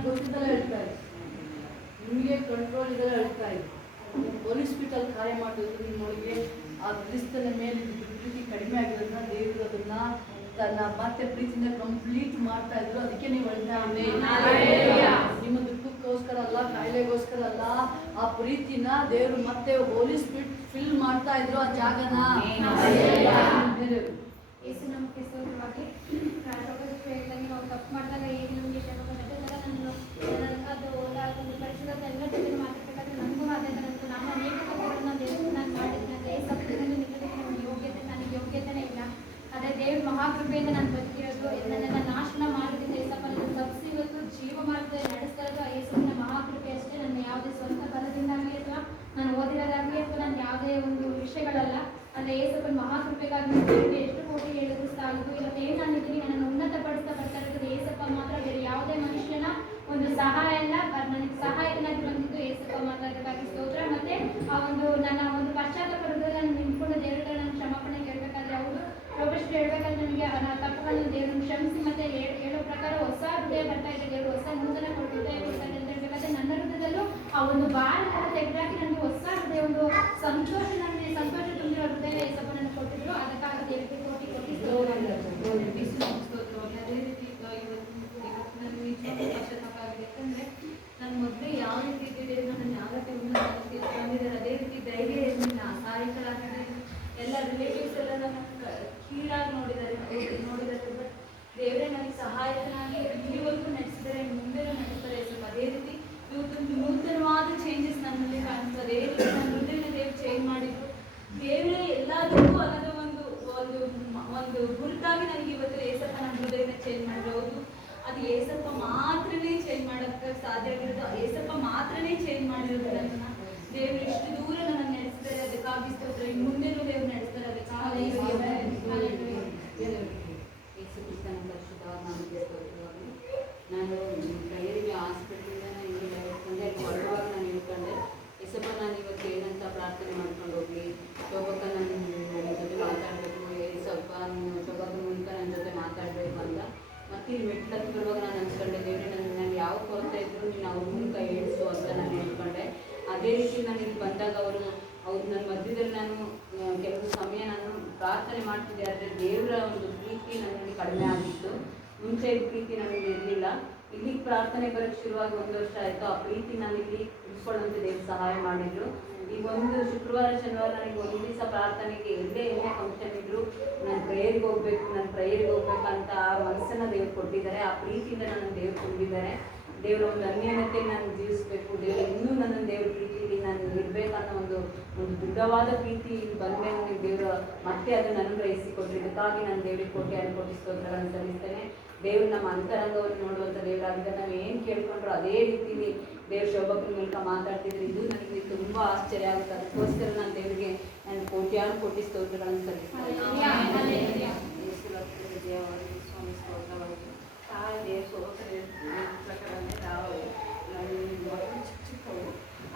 ಗೊತ್ತಿದ್ದಲ್ಲ ಹೇಳ್ತಾರೆ, ನಿಮಗೆ ಕಂಟ್ರೋಲ್ ಇದೆಲ್ಲ ಹೇಳ್ತಾ ಇದೆ. ಹಾಸ್ಪಿಟಲ್ ಕಾರ್ಯ ಮಾಡೋದು ನಿಮ್ಮೊಳಗೆ ಆ ಕ್ರಿಸ್ತನ ಮೇಲೆ ಪ್ರೀತಿ ಕಡಿಮೆ ಆಗಿರೋದನ್ನ ದೇವರು ಅದನ್ನ ತನ್ನ ಮತ್ತೆ ಪ್ರೀತಿಯಿಂದ ಕಂಪ್ಲೀಟ್ ಮಾಡ್ತಾ ಇದ್ರು. ಅದಕ್ಕೆ ನೀವು ಹೇಳ್ತಾ ನಿಮ್ಮ ದುಃಖಕ್ಕೋಸ್ಕರ ಅಲ್ಲ, ಕಾಯಿಲೆಗೋಸ್ಕರ ಅಲ್ಲ, ಆ ಪ್ರೀತಿನ ದೇವರು ಮತ್ತೆ ಹೋಲಿ ಸ್ಪಿರಿಟ್ ಫಿಲ್ ಮಾಡ್ತಾ ಇದ್ರು ಆ ಜಾಗನ. ಯೇಸು ನಮಗೆ ಸೋಲವಾಗಿ ನಾವು ತಪ್ಪು ಮಾಡಿದಾಗ ಏನು ನಮಗೆ ಕ್ಷಮೆ ಅದು ಒಂದು ಪರಿಶುದ್ಧತೆ ಎಲ್ಲ ಜೊತೆ ಮಾತಾಡಬೇಕಾದ್ರೆ ನನಗೂ ಅದೇ ಥರ ನಮ್ಮ ಅನೇಕ ತಪ್ಪುಗಳನ್ನ ದೇವರು ನಾನು ಮಾಡಿದ್ದೆ. ಅದೇ ಸತ್ಯದಲ್ಲಿ ನಿಲ್ಲೋದಕ್ಕೆ ನನಗೆ ಯೋಗ್ಯತೆನೇ ಇಲ್ಲ. ಅದೇ ದೇವ್ರ ಮಹಾಕೃಪೆಯಿಂದ ನಾನು ಬದುಕಿರೋದು. ನನ್ನೆಲ್ಲ ನಾಶನ ಮಾಡೋದ್ರಿಂದ ಯೇಸಪ್ಪನ ತಪ್ಪಿಸಿ ಇವತ್ತು ಜೀವ ಮಾರ್ಗದಲ್ಲಿ ನಡೆಸ್ತಾ ಇರೋದು ಆ ಯೇಸುವಿನ ಮಹಾಕೃಪೆ ಅಷ್ಟೇ. ನನ್ನ ಯಾವುದೇ ಸ್ವಂತ ಬಲದಿಂದಾಗಲಿ ಅಥವಾ ನಾನು ಓದಿರೋದಾಗಲಿ ಅಥವಾ ನನ್ನ ಯಾವುದೇ ಒಂದು ವಿಷಯಗಳಲ್ಲ. ಅಂದರೆ ಯೇಸಪ್ಪನ ಮಹಾಕೃಪೆಗಾಗಿ ಎಷ್ಟು ಪಾಪವನ್ನು ದೇವರು ಕ್ಷಮಿಸಿ ಮತ್ತೆ ಹೇಳೋ ಪ್ರಕಾರ ಹೊಸ ಹೃದಯ ಬರ್ತಾ ಇದೆ, ದೇವರು ಹೊಸ ನೂತನ ಹೃದಯ ಕೊಡ್ತಾ ಇದೆ ಅಂತ ಹೇಳ್ಬೇಕಾದ್ರೆ ನನ್ನ ಹೃದಯದಲ್ಲೂ ಆ ಒಂದು ಭಾರನೆಲ್ಲ ತೆಗೆದಾಕಿ ನನಗೆ ಹೊಸ ಹೃದಯ, ಒಂದು ಸಂತೋಷ ತುಂಬಿರೋ ಹೃದಯ ಏಸಪ್ಪ ನನಗೆ ಕೊಟ್ಟಿದ್ರು. ಅದಕ್ಕಾಗಿ ದೇವರಿಗೆ ಕೋಟಿ ಅದೇ ರೀತಿ ಇವತ್ತು ನನಗೆ ನಿಜವಾಗ್ಲೂ ಪಶ್ಚಾತ್ತಾಪ ಆಗಿದೆ. ಯಾಕಂದ್ರೆ ನಾನು ಮೊದಲೇ ಯಾವ ರೀತಿ ಇದ್ದಿದೆ, ನನ್ನ ಯಾವ ರೀತಿ ಬಂದಿದ್ದಾರೆ, ಅದೇ ರೀತಿ ಧೈರ್ಯ ಇರಲಿಲ್ಲ, ಸಾರಿಗಳಾಗಿದೆ, ಎಲ್ಲ ರಿಲೇಟಿವ್ಸ್ ಎಲ್ಲ ನನ್ನ ಕೀಳಾಗಿ ನೋಡಿದ್ದಾರೆ. ಬಟ್ ದೇವರೇ ನನಗೆ ಸಹಾಯಕನಾಗಿ ಇಲ್ಲಿವರೆಗೂ ನಡೆಸಿದರೆ, ಮುಂದೆ ನಡೆಸ್ತಾರೆ ಸ್ವಲ್ಪ. ಅದೇ ರೀತಿ ಇವತ್ತು ನೂತನವಾದ ಚೇಂಜಸ್ ನನ್ನಲ್ಲಿ ಕಾಣಿಸ್ತದೆ. ಅದೇ ರೀತಿ ನನ್ನ ಹೃದಯನ ದೇವ್ರು ಚೇಂಜ್ ಮಾಡಿದ್ರು. ದೇವರೇ ಎಲ್ಲದಕ್ಕೂ ಅನ್ನೋದು ಒಂದು ಗುರುತಾಗಿ ನನಗೆ ಇವತ್ತು ಏಸಪ್ಪ ನನ್ನ ಹೃದಯನ ಚೇಂಜ್ ಮಾಡಿರೋದು. ಅದು ಏಸಪ್ಪ ಮಾತ್ರನೇ ಚೇಂಜ್ ಮಾಡೋಕ್ಕೆ ಸಾಧ್ಯ ಆಗಿರೋದು, ಏಸಪ್ಪ ಮಾತ್ರನೇ ಚೇಂಜ್ ಮಾಡಿರೋದು ನನ್ನ. ದೇವರು ಇಷ್ಟು ದೂರ ನನ್ನ ನಡೆಸಿದ್ದಾರೆ, ಅದಕ್ಕಾಗಿ ಸ್ತೋತ್ರ. ಇನ್ನು ಮುಂದೆನೂ ದೇವ್ರು ನಡೆಸ್ತಾರೆ, ಅದಕ್ಕಾಗಿ ನಾನು ಪ್ರೈಯರಿಗೆ ಹಾಸ್ಪಿಟ್ಲಿಂದ ಇಲ್ಲಿ ಹೇಳ್ಕೊಂಡೆ, ಹೊರಡುವಾಗ ನಾನು ಹೇಳ್ಕೊಂಡೆ, ಎಸಪ್ಪ ನಾನು ಇವತ್ತು ಏನಂತ ಪ್ರಾರ್ಥನೆ ಮಾಡ್ಕೊಂಡು ಹೋಗ್ಲಿ, ಶೋಭಕ್ಕ ನಾನು ನನ್ನ ಜೊತೆ ಮಾತಾಡಬೇಕು, ಸ್ವಲ್ಪ ಶೋಭದ ಮೂಲಕ ನನ್ನ ಜೊತೆ ಮಾತಾಡಬೇಕು ಅಂತ. ಮತ್ತು ಇಲ್ಲಿ ಮೆಟ್ಲು ಹತ್ಕೊಳ್ಳುವಾಗ ನಾನು ಅನ್ಕೊಂಡೆ, ದೇವ್ರೆ ನಾನು ಯಾವ ಕೊರತೆ ಇದ್ದರೂ ನೀನು ಅವ್ರ ಮೂಲಕ ಹೇಳಿಸು ಅಂತ ನಾನು ಹೇಳ್ಕೊಂಡೆ. ಅದೇ ರೀತಿ ನಾನು ಇಲ್ಲಿ ಬಂದಾಗ ಅವ್ರು ನನ್ನ ಮಧ್ಯದಲ್ಲಿ ನಾನು ಕೆಲವು ಸಮಯ ನಾನು ಪ್ರಾರ್ಥನೆ ಮಾಡ್ತಿದ್ದೆ, ಆದರೆ ದೇವರ ಒಂದು ಪ್ರೀತಿ ನನ್ನಲ್ಲಿ ಕಡಿಮೆ ಆಗಿತ್ತು. ಮುಂಚೆ ಪ್ರೀತಿ ನನಗೆ ಇರಲಿಲ್ಲ. ಇಲ್ಲಿಗೆ ಪ್ರಾರ್ಥನೆ ಬರೋಕ್ಕೆ ಶುರುವಾಗಿ 1 ವರ್ಷ ಆಯಿತು. ಆ ಪ್ರೀತಿ ನಾನು ಇಲ್ಲಿ ಉಳಿಸ್ಕೊಳ್ಳೋಂಥ ದೇವ್ರು ಸಹಾಯ ಮಾಡಿದ್ರು. ಈಗ ಒಂದು ಶುಕ್ರವಾರ ಶನಿವಾರ ನನಗೆ ಒಂದು ದಿವಸ ಪ್ರಾರ್ಥನೆಗೆ ಎಲ್ಲೇ ಫಂಕ್ಷನ್ ಇದ್ದರೂ ನಾನು ಪ್ರೇಯರ್ಗೆ ಹೋಗ್ಬೇಕಂತ ಆ ಮನಸ್ಸನ್ನು ದೇವ್ರು ಕೊಟ್ಟಿದ್ದಾರೆ. ಆ ಪ್ರೀತಿಯಿಂದ ನನ್ನ ದೇವ್ರು ತುಂಬಿದ್ದಾರೆ. ದೇವರ ಒಂದು ಅನ್ಯೋನ್ಯತೆ ನಾನು ಜೀವಿಸಬೇಕು, ದೇವರು ಇನ್ನೂ ನನ್ನ ದೇವ್ರ ಪ್ರೀತಿಯಲ್ಲಿ ನಾನು ಇರಬೇಕನ್ನೋ ಒಂದು ದೃಢವಾದ ಪ್ರೀತಿ ಬಂದರೆ ನನಗೆ ದೇವರು ಮತ್ತೆ ಅದನ್ನು ಅನುಗ್ರಹಿಸಿಕೊಟ್ರು. ಇದಕ್ಕಾಗಿ ನಾನು ದೇವರಿಗೆ ಕೋಟಿ ಸ್ತೋತ್ರಗಳನ್ನು ಸಲ್ಲಿಸ್ತೇನೆ. ದೇವರು ನಮ್ಮ ಅಂತರಂಗವನ್ನು ನೋಡುವಂಥ ದೇವರಾಗಿದ್ದ ನಾವು ಏನು ಕೇಳ್ಕೊಂಡ್ರು ಅದೇ ರೀತಿಯಲ್ಲಿ ದೇವ್ರ ಶೋಭಕನ ಮೂಲಕ ಮಾತಾಡ್ತಿದ್ರು. ಇದು ನನಗೆ ತುಂಬ ಆಶ್ಚರ್ಯ ಆಗುತ್ತೆ. ಅದಕ್ಕೋಸ್ಕರ ನಾನು ದೇವರಿಗೆ ನಾನು ಕೋಟಿ ಸ್ತೋತ್ರಗಳನ್ನು ಸಲ್ಲಿಸ್ತೇನೆ. ಸ್ವಾಮಿ ಸ್ತೋತ್ರವಾಗಿದೆ. ದೇವ್ರ ಶೋಭಕರ ಪ್ರಕಾರನೇ ನಾವು ಮಕ್ಕಳು ಚಿಕ್ಕವು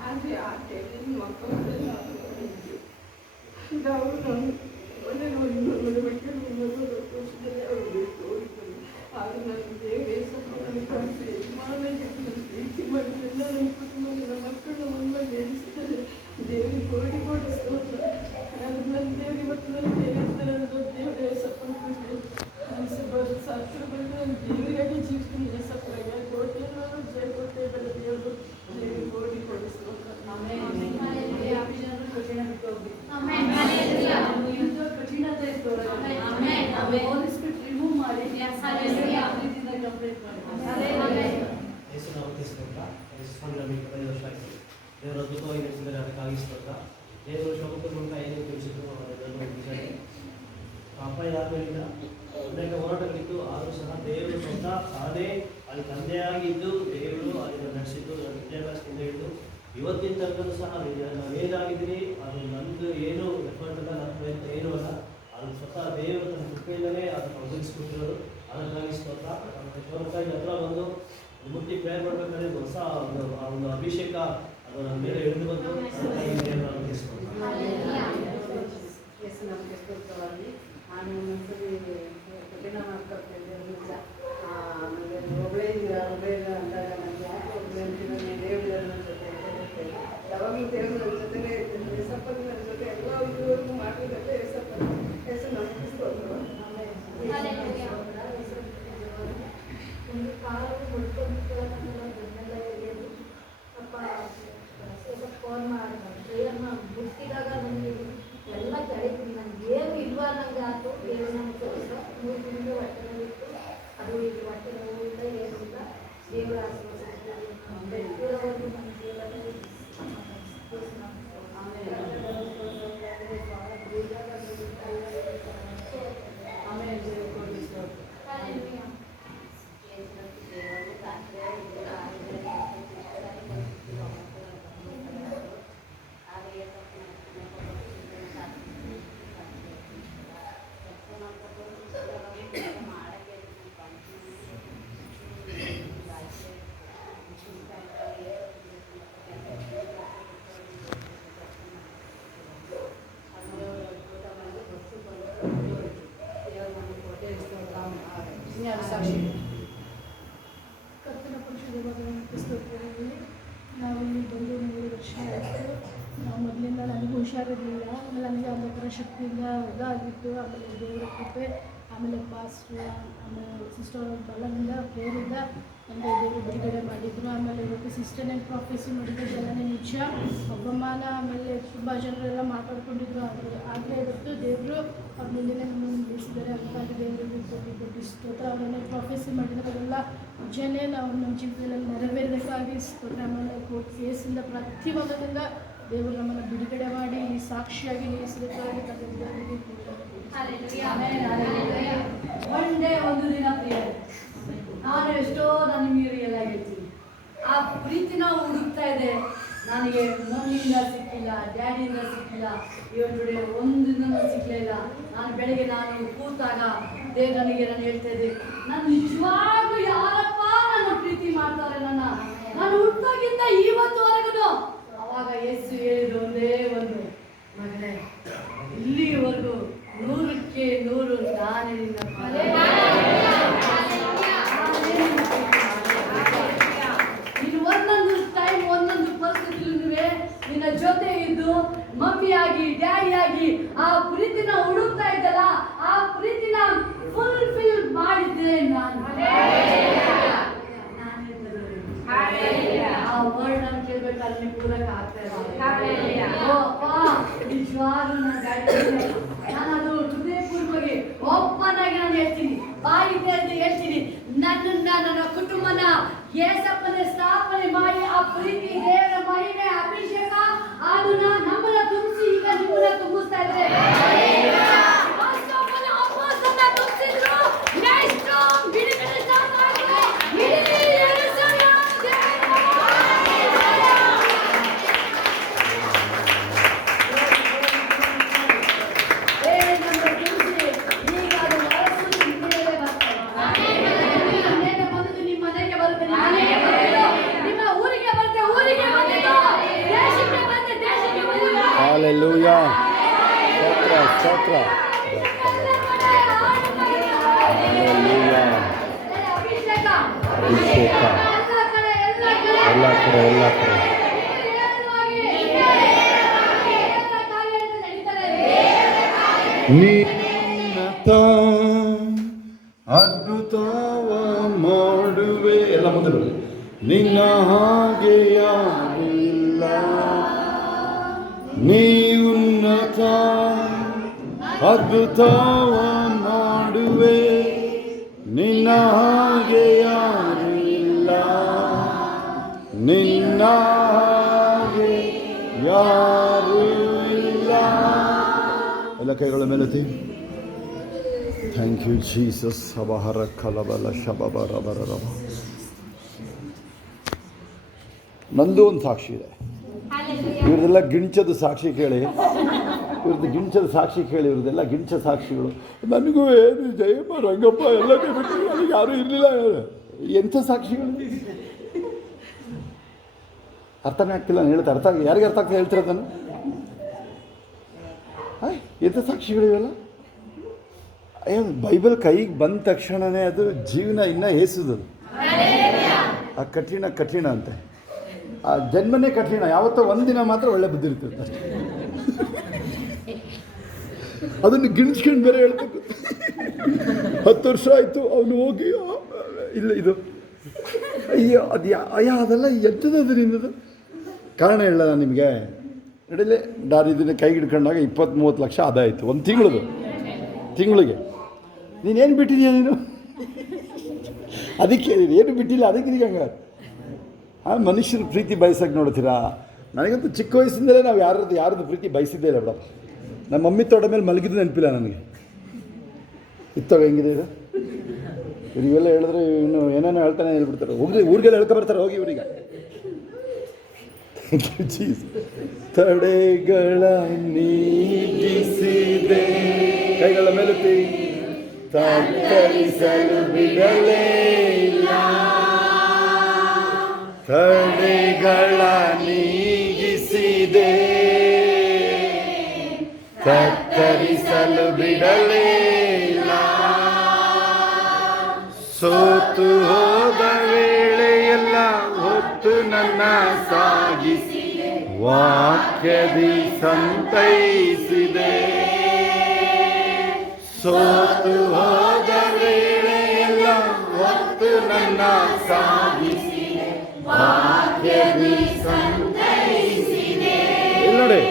ಆದರೆ ಆ ಟೈಮಿನ ಮಕ್ಕಳು ನಾವು ಒಳ್ಳೆ ಒಂದು ವರ್ಷದಲ್ಲಿ ಅವರು ತೋರಿಕೊಂಡು ಆಗ ನನ್ನ ದೇವರೇ ಸ್ವಲ್ಪ ನನಗೆ ಕಾಣಿಸಿ ಪ್ರೀತಿ ಮಾಡಿದ್ರೆಲ್ಲ ನನ್ನ ಕುಟುಂಬ ನನ್ನ ಮಕ್ಕಳನ್ನ ಒಂದೊಂದು ಎನಿಸಿದ್ದಾರೆ. ದೇವರಿಗೆ ಕೋಟಿ ಸ್ತೋತ್ರ. ನನ್ನ ದೇವರು ಇವತ್ತು ನನ್ನ ದೇವಸ್ಥಾನ ದೇವರೇ ಸ್ವಲ್ಪ ಸತ್ರ ಬಂದು ನನ್ನ ದೇವರಿಗಾಗಿ ಜೀವಿಸ್ತೀನಿ. ಸತ್ತರಾಗ ಕೋಟೆಯನ್ನು ಜಯಕೋಟೆ ಬೆಲೆ ದೇವರು ದೇವರಿಗೆ ಕೋಟಿ ಸ್ತೋತ್ರ. ಕಠಿಣತೆ ಇತ್ತು, ರಿಮೂವ್ ಮಾಡಿ ಕಂಪ್ಲೀಟ್ ಮಾಡಿ. ನಮಗೆ 5 ವರ್ಷ ಆಯಿತು. ದೇವರು ಅದ್ಭುತವಾಗಿ ನಡೆಸಿದರೆ ಅದಕ್ಕಾಗಿ ಸ್ತೋತ್ರ. ದೇವರು ಶೋಭಕರ ಮೂಲಕ ಏನೇನು ತಿಳಿಸಿದ್ರು ಅದನ್ನು ನಿಜಾಗಿ ಅಪ್ಪ ಯಾರಿಲ್ಲ ಅನೇಕ ಹೋರಾಟಗಳಿತ್ತು. ಆದರೂ ಸಹ ದೇವರು ಸ್ವತಃ ತಾನೇ ಅಲ್ಲಿ ತಂದೆಯಾಗಿದ್ದು ದೇವರು ಅದನ್ನು ನಡೆಸಿದ್ದು. ನನ್ನ ವಿದ್ಯಾಭ್ಯಾಸದಿಂದ ಹಿಡಿದು ಇವತ್ತಿನ ತನಕನೂ ಸಹ ನಾವು ಏನಾಗಿದ್ದೀನಿ ಅದು ನಂದು ಏನು ಎಫರ್ಟ್ ಅಲ್ಲ, ನನ್ನ ಪ್ರಯತ್ನ ಏನೂ ಅಲ್ಲ. ಅದು ಸ್ವತಃ ದೇವರು ತನ್ನ ಕೃಪೆಯಿಂದಲೇ ಅದನ್ನು ಒದಗಿಸ್ಕೊಟ್ಟಿರೋದು. ಅದಕ್ಕಾಗಿ ಸ್ತೋತ್ರ. ಶೋಭಕ್ಕಾಗಿ ಹತ್ರ ಬಂದು ಮುಟ್ಟಿ ಪ್ರೇಯರ್ ಮಾಡಬೇಕಾದ್ರೆ ಹೊಸ ಒಂದು ಅಭಿಷೇಕ ಅದು ನನ್ನ ಮೇಲೆ ಇಳಿದು ಬಂದು ಅದಕ್ಕಾಗಿ ದೇವರನ್ನು ಒದಗಿಸ್ಕೊಡ್ತಾರೆ. ನಮಗೆ ಸ್ತೋತ್ರವಾಗಿ ನಾನು ಒಂದ್ಸರಿ ಕಠಿಣ ಮಾಡ್ಕೊಳ್ತಿದ್ದೆ. ನಿಜ ಆಮೇಲೆ ಒಬ್ಬಳೇ ಅಂದಾಗ ನನಗೆ ಯಾಕೆ ಒಬ್ಬಳೇ ಅಂತೀನಿ, ದೇವರು ನನ್ನ ಜೊತೆ ಇರ್ತೇನೆ. ಯಾವಾಗಲೂ ದೇವರು ನನ್ನ ಜೊತೆನೇ ಇರ್ತೀನಿ. ಏಸಪ್ಪನ ನನ್ನ ಜೊತೆ ಎಲ್ಲ ಇದುವರೆಗೂ ಮಾಡಿದಂತೆ ಹೆಸರು ನಮಗೆ ಸ್ತೋತ್ರ. ಒಂದು ಕಾಲು ಮುಟ್ಕೊಂಡು ಬೆನ್ನೆಲ್ಲ ಎಳೆಯೋದು ಅಪ್ಪ ಫೋನ್ ಮಾಡಿ ಪ್ರೇಯರ್ನ ಮುಟ್ಟಿದಾಗ ನನಗೆ ಎಲ್ಲ ಕಳೀತೀನಿ. ನನಗೆ ಏನು ಇಲ್ವಾ ನನಗೆ ಆಯ್ತು. ದೇವರು ನನಗೆ ತೋರಿಸ 3 ತಿಂಗಳು ಹೊಟ್ಟೆ ನೋವಿತ್ತು. ಅದು ಈಗ ಹೊಟ್ಟೆ ನೋವಿಲ್ಲ, ಏನಿಲ್ಲ. ದೇವರ ಆಶೀರ್ವಾದವರೆಗೂ ನನ್ನ ಜೀವನ ಹುಷಾರಿರಲಿಲ್ಲ. ಆಮೇಲೆ ನನಗೆ ಒಂದೊಂಥರ ಶಕ್ತಿಯಿಂದ ಇದಾಗಿತ್ತು. ಆಮೇಲೆ ದೇವರ ಕೃಪೆ, ಆಮೇಲೆ ಪಾಸ್ಟ್ರು, ಆಮೇಲೆ ಸಿಸ್ಟರ್ ಬಲದಿಂದ ಪ್ರೇರಿಂದ ನಮಗೆ ದೇವರು ಬಿಡುಗಡೆ ಮಾಡಿದರು. ಆಮೇಲೆ ಇವತ್ತು ಸಿಸ್ಟರ್ ನೇಮ್ ಪ್ರಾಫೆಸಿ ಮಾಡಿದ್ದು ಜನನೇ ನಿಜ ಅವಮಾನ. ಆಮೇಲೆ ತುಂಬ ಜನರೆಲ್ಲ ಮಾತಾಡ್ಕೊಂಡಿದ್ರು. ಆದರೆ ಇವತ್ತು ದೇವರು ಅವ್ರ ಮುಂದೆ ನಿಲ್ಲಿಸಿದ್ದಾರೆ. ಅದಕ್ಕಾಗಿ ದೇವರಿಗೆ ದೊಡ್ಡ ಸ್ತೋತ್ರ. ಅವರನ್ನೇ ಪ್ರಾಫೆಸಿ ಮಾಡಿದವರೆಲ್ಲ ನಿಜನೇ ನಾವು ನಮ್ಮ ಜೀವಿತದಲ್ಲಿ ನೆರವೇರಬೇಕಾಗಿ ಸ್ತೋತ್ರ. ಆಮೇಲೆ ಕೋರ್ಟ್ ಕೇಸಿಂದ ಪ್ರತಿಯೊಂದರಿಂದ ದೇವರು ನಮ್ಮನ್ನು ಬಿಡುಗಡೆ ಮಾಡಿ ಈ ಸಾಕ್ಷಿಯಾಗಿ ನಿಲ್ಲಿಸಬೇಕಾಗಿ ತಗೊಂಡಿದ್ದಾರೆ. ಒಂದೇ ಒಂದು ದಿನ ಪ್ರಿಯರೇ, ನಾನು ಎಷ್ಟೋ ನನಗೆ ರಿಯಲ್ ಆಗಿರ್ತೀನಿ. ಆ ಪ್ರೀತಿನ ಹುಡುಕ್ತಾ ಇದೆ. ನನಗೆ ಮಮ್ಮಿಯಿಂದ ಸಿಕ್ಕಿಲ್ಲ, ಡ್ಯಾಡಿಯಿಂದ ಸಿಕ್ಕಿಲ್ಲ, ಇವತ್ತು ಒಂದಿನ ಸಿಕ್ಕಲಿಲ್ಲ. ನಾನು ಕೂತಾಗ ದೇವ್ರು ನಾನು ಹೇಳ್ತಾ ಇದ್ದೆ, ನಾನು ನಿಜವಾಗ್ಲೂ ಯಾರಪ್ಪ ನನ್ನ ಪ್ರೀತಿ ಮಾಡ್ತಾರೆ ನಾನು ಹುಟ್ಟಾಗಿಂದ ಇವತ್ತುವರೆಗೂ. ಅವಾಗ ಯೇಸು ಹೇಳಿದ್ರು ಒಂದೇ ಒಂದು, ಮಗನೇ ಇಲ್ಲಿವರೆಗೂ 100ಕ್ಕೆ 100 ನಾನೇ ನಿನ್ನ ನೀನು ಒಂದೊಂದು ಟೈಮ್ ಒಂದೊಂದು ಪರಿಸ್ಥಿತಿಲೂ ನಿನ್ನ ಜೊತೆ ಇದ್ದು ಮಮ್ಮಿಯಾಗಿ ಡ್ಯಾಡಿಯಾಗಿ ಆ ಪ್ರೀತಿನ ಹುಡುಕ್ತಾ ಇದ್ದಲ್ಲ, ಆ ಪ್ರೀತಿನ ಫುಲ್ಫಿಲ್ ಮಾಡಿದ್ದೆ ನಾನು. ಆ ವರ್ಡ್ ನಾನು ಕೇಳ್ಬೇಕಾದ್ರೆ ನೀವು ಪೂರಕ ಆಗ್ತಾ ಇದ್ದಾರೆ. ನಿಜವಾಗ್ಲೂ ನಾನು ಅದು ಹೃದಯಪೂರ್ವವಾಗಿ ಓಪನ್ನಾಗಿ ನಾನು ಹೇಳ್ತೀನಿ, ಬಾಯಿ ತೆರೆದು ಹೇಳ್ತೀನಿ. ನನ್ನ ಕುಟುಂಬನ ಏಸಪ್ಪನ ಸ್ಥಾಪನೆ ಮಾಡಿ ಆ ಪ್ರೀತಿ ದೇವರ ಮಹಿಮೆ ಅಭಿಷೇಕ ಅದನ್ನ ನಮ್ಮನ್ನ ತುಂಬಿಸಿ ಈಗ ನಿಮ್ಮನ್ನ ತುಂಬಿಸ್ತಾ ಇದ್ದಾರೆ. Hallelujah. Sotra. Hallelujah. ಅಭಿಷೇಕ ಎಲ್ಲ ಕಡೆ ನಿನ್ನತ ಅದ್ಭುತವ ಮಾಡುವೆ. ಎಲ್ಲ ಮುಂದೆ ಬರಲಿ. ನಿನ್ನ ಹಾಗೆ ಯಾರು ಇಲ್ಲ, ನೀ ಉನ್ನತ ಅದ್ಭುತವ ಮಾಡುವೆ. ನಿನ್ನ ಹಾಗೆ ಯಾರು ಇಲ್ಲ, ನಿನ್ನ ಹಾಗೆ ಯಾರು ಇಲ್ಲ. ಎಲ್ಲ ಕೈಗಳ ಮೇಲೆತ್ತಿ. Thank you Jesus. ಹಬಹರ ಕಲಬಲ ಶಬಬರ ಬರರಬ. ನಂದು ಒಂದು ಸಾಕ್ಷಿ ಇದೆ. ಇವ್ರದೆಲ್ಲ ಗಿಂಚದ ಸಾಕ್ಷಿ ಕೇಳಿ, ಇವ್ರದ್ದೆಲ್ಲ ಗಿಂಚ ಸಾಕ್ಷಿಗಳು. ನನಗೂ ಏನು ಜಯಮ್ಮ ರಂಗಪ್ಪ ಎಲ್ಲ ಬಿಟ್ಟು ನನಗೆ ಯಾರೂ ಇರಲಿಲ್ಲ. ಎಂಥ ಸಾಕ್ಷಿಗಳು ಅರ್ಥನೇ ಆಗ್ತಿಲ್ಲ. ನಾನು ಹೇಳ್ತಾ ಯಾರಿಗೆ ಅರ್ಥ ಆಗ್ತದೆ ಹೇಳ್ತಿರೋದು ನಾನು. ಎಂಥ ಸಾಕ್ಷಿಗಳು ಇವೆಲ್ಲ. ಬೈಬಲ್ ಕೈಗೆ ಬಂದ ತಕ್ಷಣವೇ ಅದು ಜೀವನ ಇನ್ನೂ ಹೇಸೋದು. ಆ ಕಠಿಣ ಅಂತೆ. ಆ ಜನ್ಮನೇ ಕಠಿಣ. ಯಾವತ್ತೋ ಒಂದಿನ ಮಾತ್ರ ಒಳ್ಳೆ ಬುದ್ಧಿ ಇರ್ತದೆ ಅಷ್ಟೇ. ಅದನ್ನು ಗಿಣಿಸ್ಕೊಂಡು ಬೇರೆ ಹೇಳ್ಬೇಕು. 10 ವರ್ಷ ಆಯಿತು ಅವನು ಹೋಗಿ ಇಲ್ಲ ಇದು ಅಯ್ಯೋ ಅದೆಲ್ಲ ಎಂಥದ್ದು ನಿನ್ನದು. ಕಾರಣ ಹೇಳ ನಾನು ನಿಮಗೆ. ನಡೀಲಿ ಇದನ್ನು ಕೈಗೆ ಹಿಡ್ಕೊಂಡಾಗ 20-30 ಲಕ್ಷ ಆದಾಯ ಆಯಿತು ಒಂದು ತಿಂಗಳಿಗೆ. ನೀನೇನು ಬಿಟ್ಟಿದೀಯ ನೀನು? ಅದಕ್ಕೆ ಏನು ಬಿಟ್ಟಿಲ್ಲ, ಅದಕ್ಕೆ ಇದೀಗ ಹಂಗಾರೆ. ಮನುಷ್ಯರ ಪ್ರೀತಿ ಬಯಸಕ್ಕೆ ನೋಡ್ತೀರಾ? ನನಗಂತೂ ಚಿಕ್ಕ ವಯಸ್ಸಿಂದಲೇ ನಾವು ಯಾರದ್ದು ಪ್ರೀತಿ ಬಯಸಿದ್ದೇ ಇಲ್ಲ ಬಿಡಪ್ಪ. ನಮ್ಮ ಮಮ್ಮಿ ತೋಟ ಮೇಲೆ ಮಲಗಿದ್ದು ನೆನಪಿಲ್ಲ ನನಗೆ. ಇತ್ತವ ಹೆಂಗಿದೆ ಇದು? ಇವರಿಗೆಲ್ಲ ಹೇಳಿದ್ರೆ ಇನ್ನು ಏನೇನೋ ಹೇಳ್ತಾನೆ ಹೇಳ್ಬಿಡ್ತಾರೆ. ಊರಿಗೆಲ್ಲ ಹೇಳ್ಕೊಬರ್ತಾರೆ ಹೋಗಿ ಇವರಿಗೆ. ತಡೆಗಳ ನೀಗಿಸಿದೆ, ಕೈಗಳ ಮೇಲುತ್ತಿ. ತತ್ತರಿಸಲು ಬಿಡಲೇ ಇಲ್ಲ, ತಡೆಗಳ ನೀಗಿಸಿದೆ, ತತ್ತರಿಸಲು ಬಿಡಲೇ ಇಲ್ಲ. ಸೋತು ಹೋದ ವೇಳೆಯೆಲ್ಲ ಹೊತ್ತು ನನ್ನ ಸಾಗಿಸಿ ವಾಕ್ಯದಿ ಸಂತೈಸಿದೆ, ಸೋತು ಹೋದ ವೇಳೆಯೆಲ್ಲ ಹೊತ್ತು ನನ್ನ ಸಾಗಿಸಿದೆ, ವಾಕ್ಯದಿ ಸಂತೈಸಿದೆ. ಇಲ್ಲೋಡೆ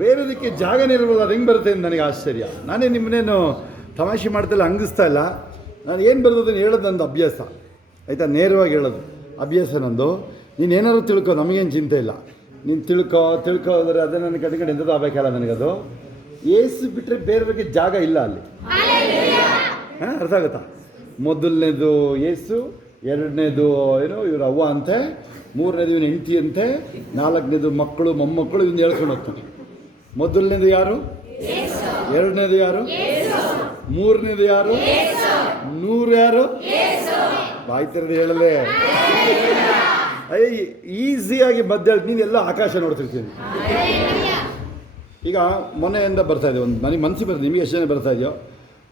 ಬೇರೆದಕ್ಕೆ ಜಾಗನೇ ಇರಬಲ್ಲ, ಅದು ಹೆಂಗೆ ಬರುತ್ತೆ ಅಂತ ನನಗೆ ಆಶ್ಚರ್ಯ. ನಾನೇ ನಿಮ್ಮನ್ನೇನು ತಮಾಷೆ ಮಾಡ್ತಿಲ್ಲ, ಹಂಗಿಸ್ತಾ ಇಲ್ಲ. ನಾನು ಏನು ಬರೋದನ್ನು ಹೇಳೋದು ನಂದು ಅಭ್ಯಾಸ ಆಯಿತಾ, ನೇರವಾಗಿ ಹೇಳೋದು ಅಭ್ಯಾಸ ನಂದು. ನೀನು ಏನಾದ್ರು ತಿಳ್ಕೊ, ನಮಗೇನು ಚಿಂತೆ ಇಲ್ಲ. ನೀನು ತಿಳ್ಕೋದ್ರೆ ಅದೇ ನನಗೆ ಕಡೆ ಎಂಥದ್ದು ಆಗಬೇಕಲ್ಲ ನನಗದು. ಏಸು ಬಿಟ್ಟರೆ ಬೇರೆಯವ್ರಿಗೆ ಜಾಗ ಇಲ್ಲ ಅಲ್ಲಿ. ಹಾಂ, ಅರ್ಥ ಆಗುತ್ತಾ? ಮೊದಲನೇದು ಏಸು, ಎರಡನೇದು ಏನೋ ಇವ್ರ ಅವ್ವ ಅಂತೆ, ಮೂರನೇದು ಇವನು ಹೆಂಡತಿ ಅಂತೆ, ನಾಲ್ಕನೇದು ಮಕ್ಕಳು ಮೊಮ್ಮಕ್ಕಳು ಇವನ್ನ ಹೇಳ್ಕೊಂಡು ಹೋಗ್ತಾನೆ. ಮೊದಲನೇದು ಯಾರು? ಎರಡನೇದು ಯಾರು? ಮೂರನೇದು ಯಾರು? 100 ಯಾರು? ಬಾಯ್ತಿರೋದು ಹೇಳಲೇ. ಈಸಿಯಾಗಿ ಮಧ್ಯ ನೀನೆಲ್ಲ ಆಕಾಶ ನೋಡ್ತಿರ್ತೀನಿ. ಈಗ ಮೊನ್ನೆಯಿಂದ ಬರ್ತಾ ಇದೆ, ಒಂದು ನನಗೆ ಮನಸ್ಸಿಗೆ ಬರ್ತದೆ, ನಿಮಗೆ ಎಷ್ಟು ಜನ ಬರ್ತಾ ಇದೆಯೋ.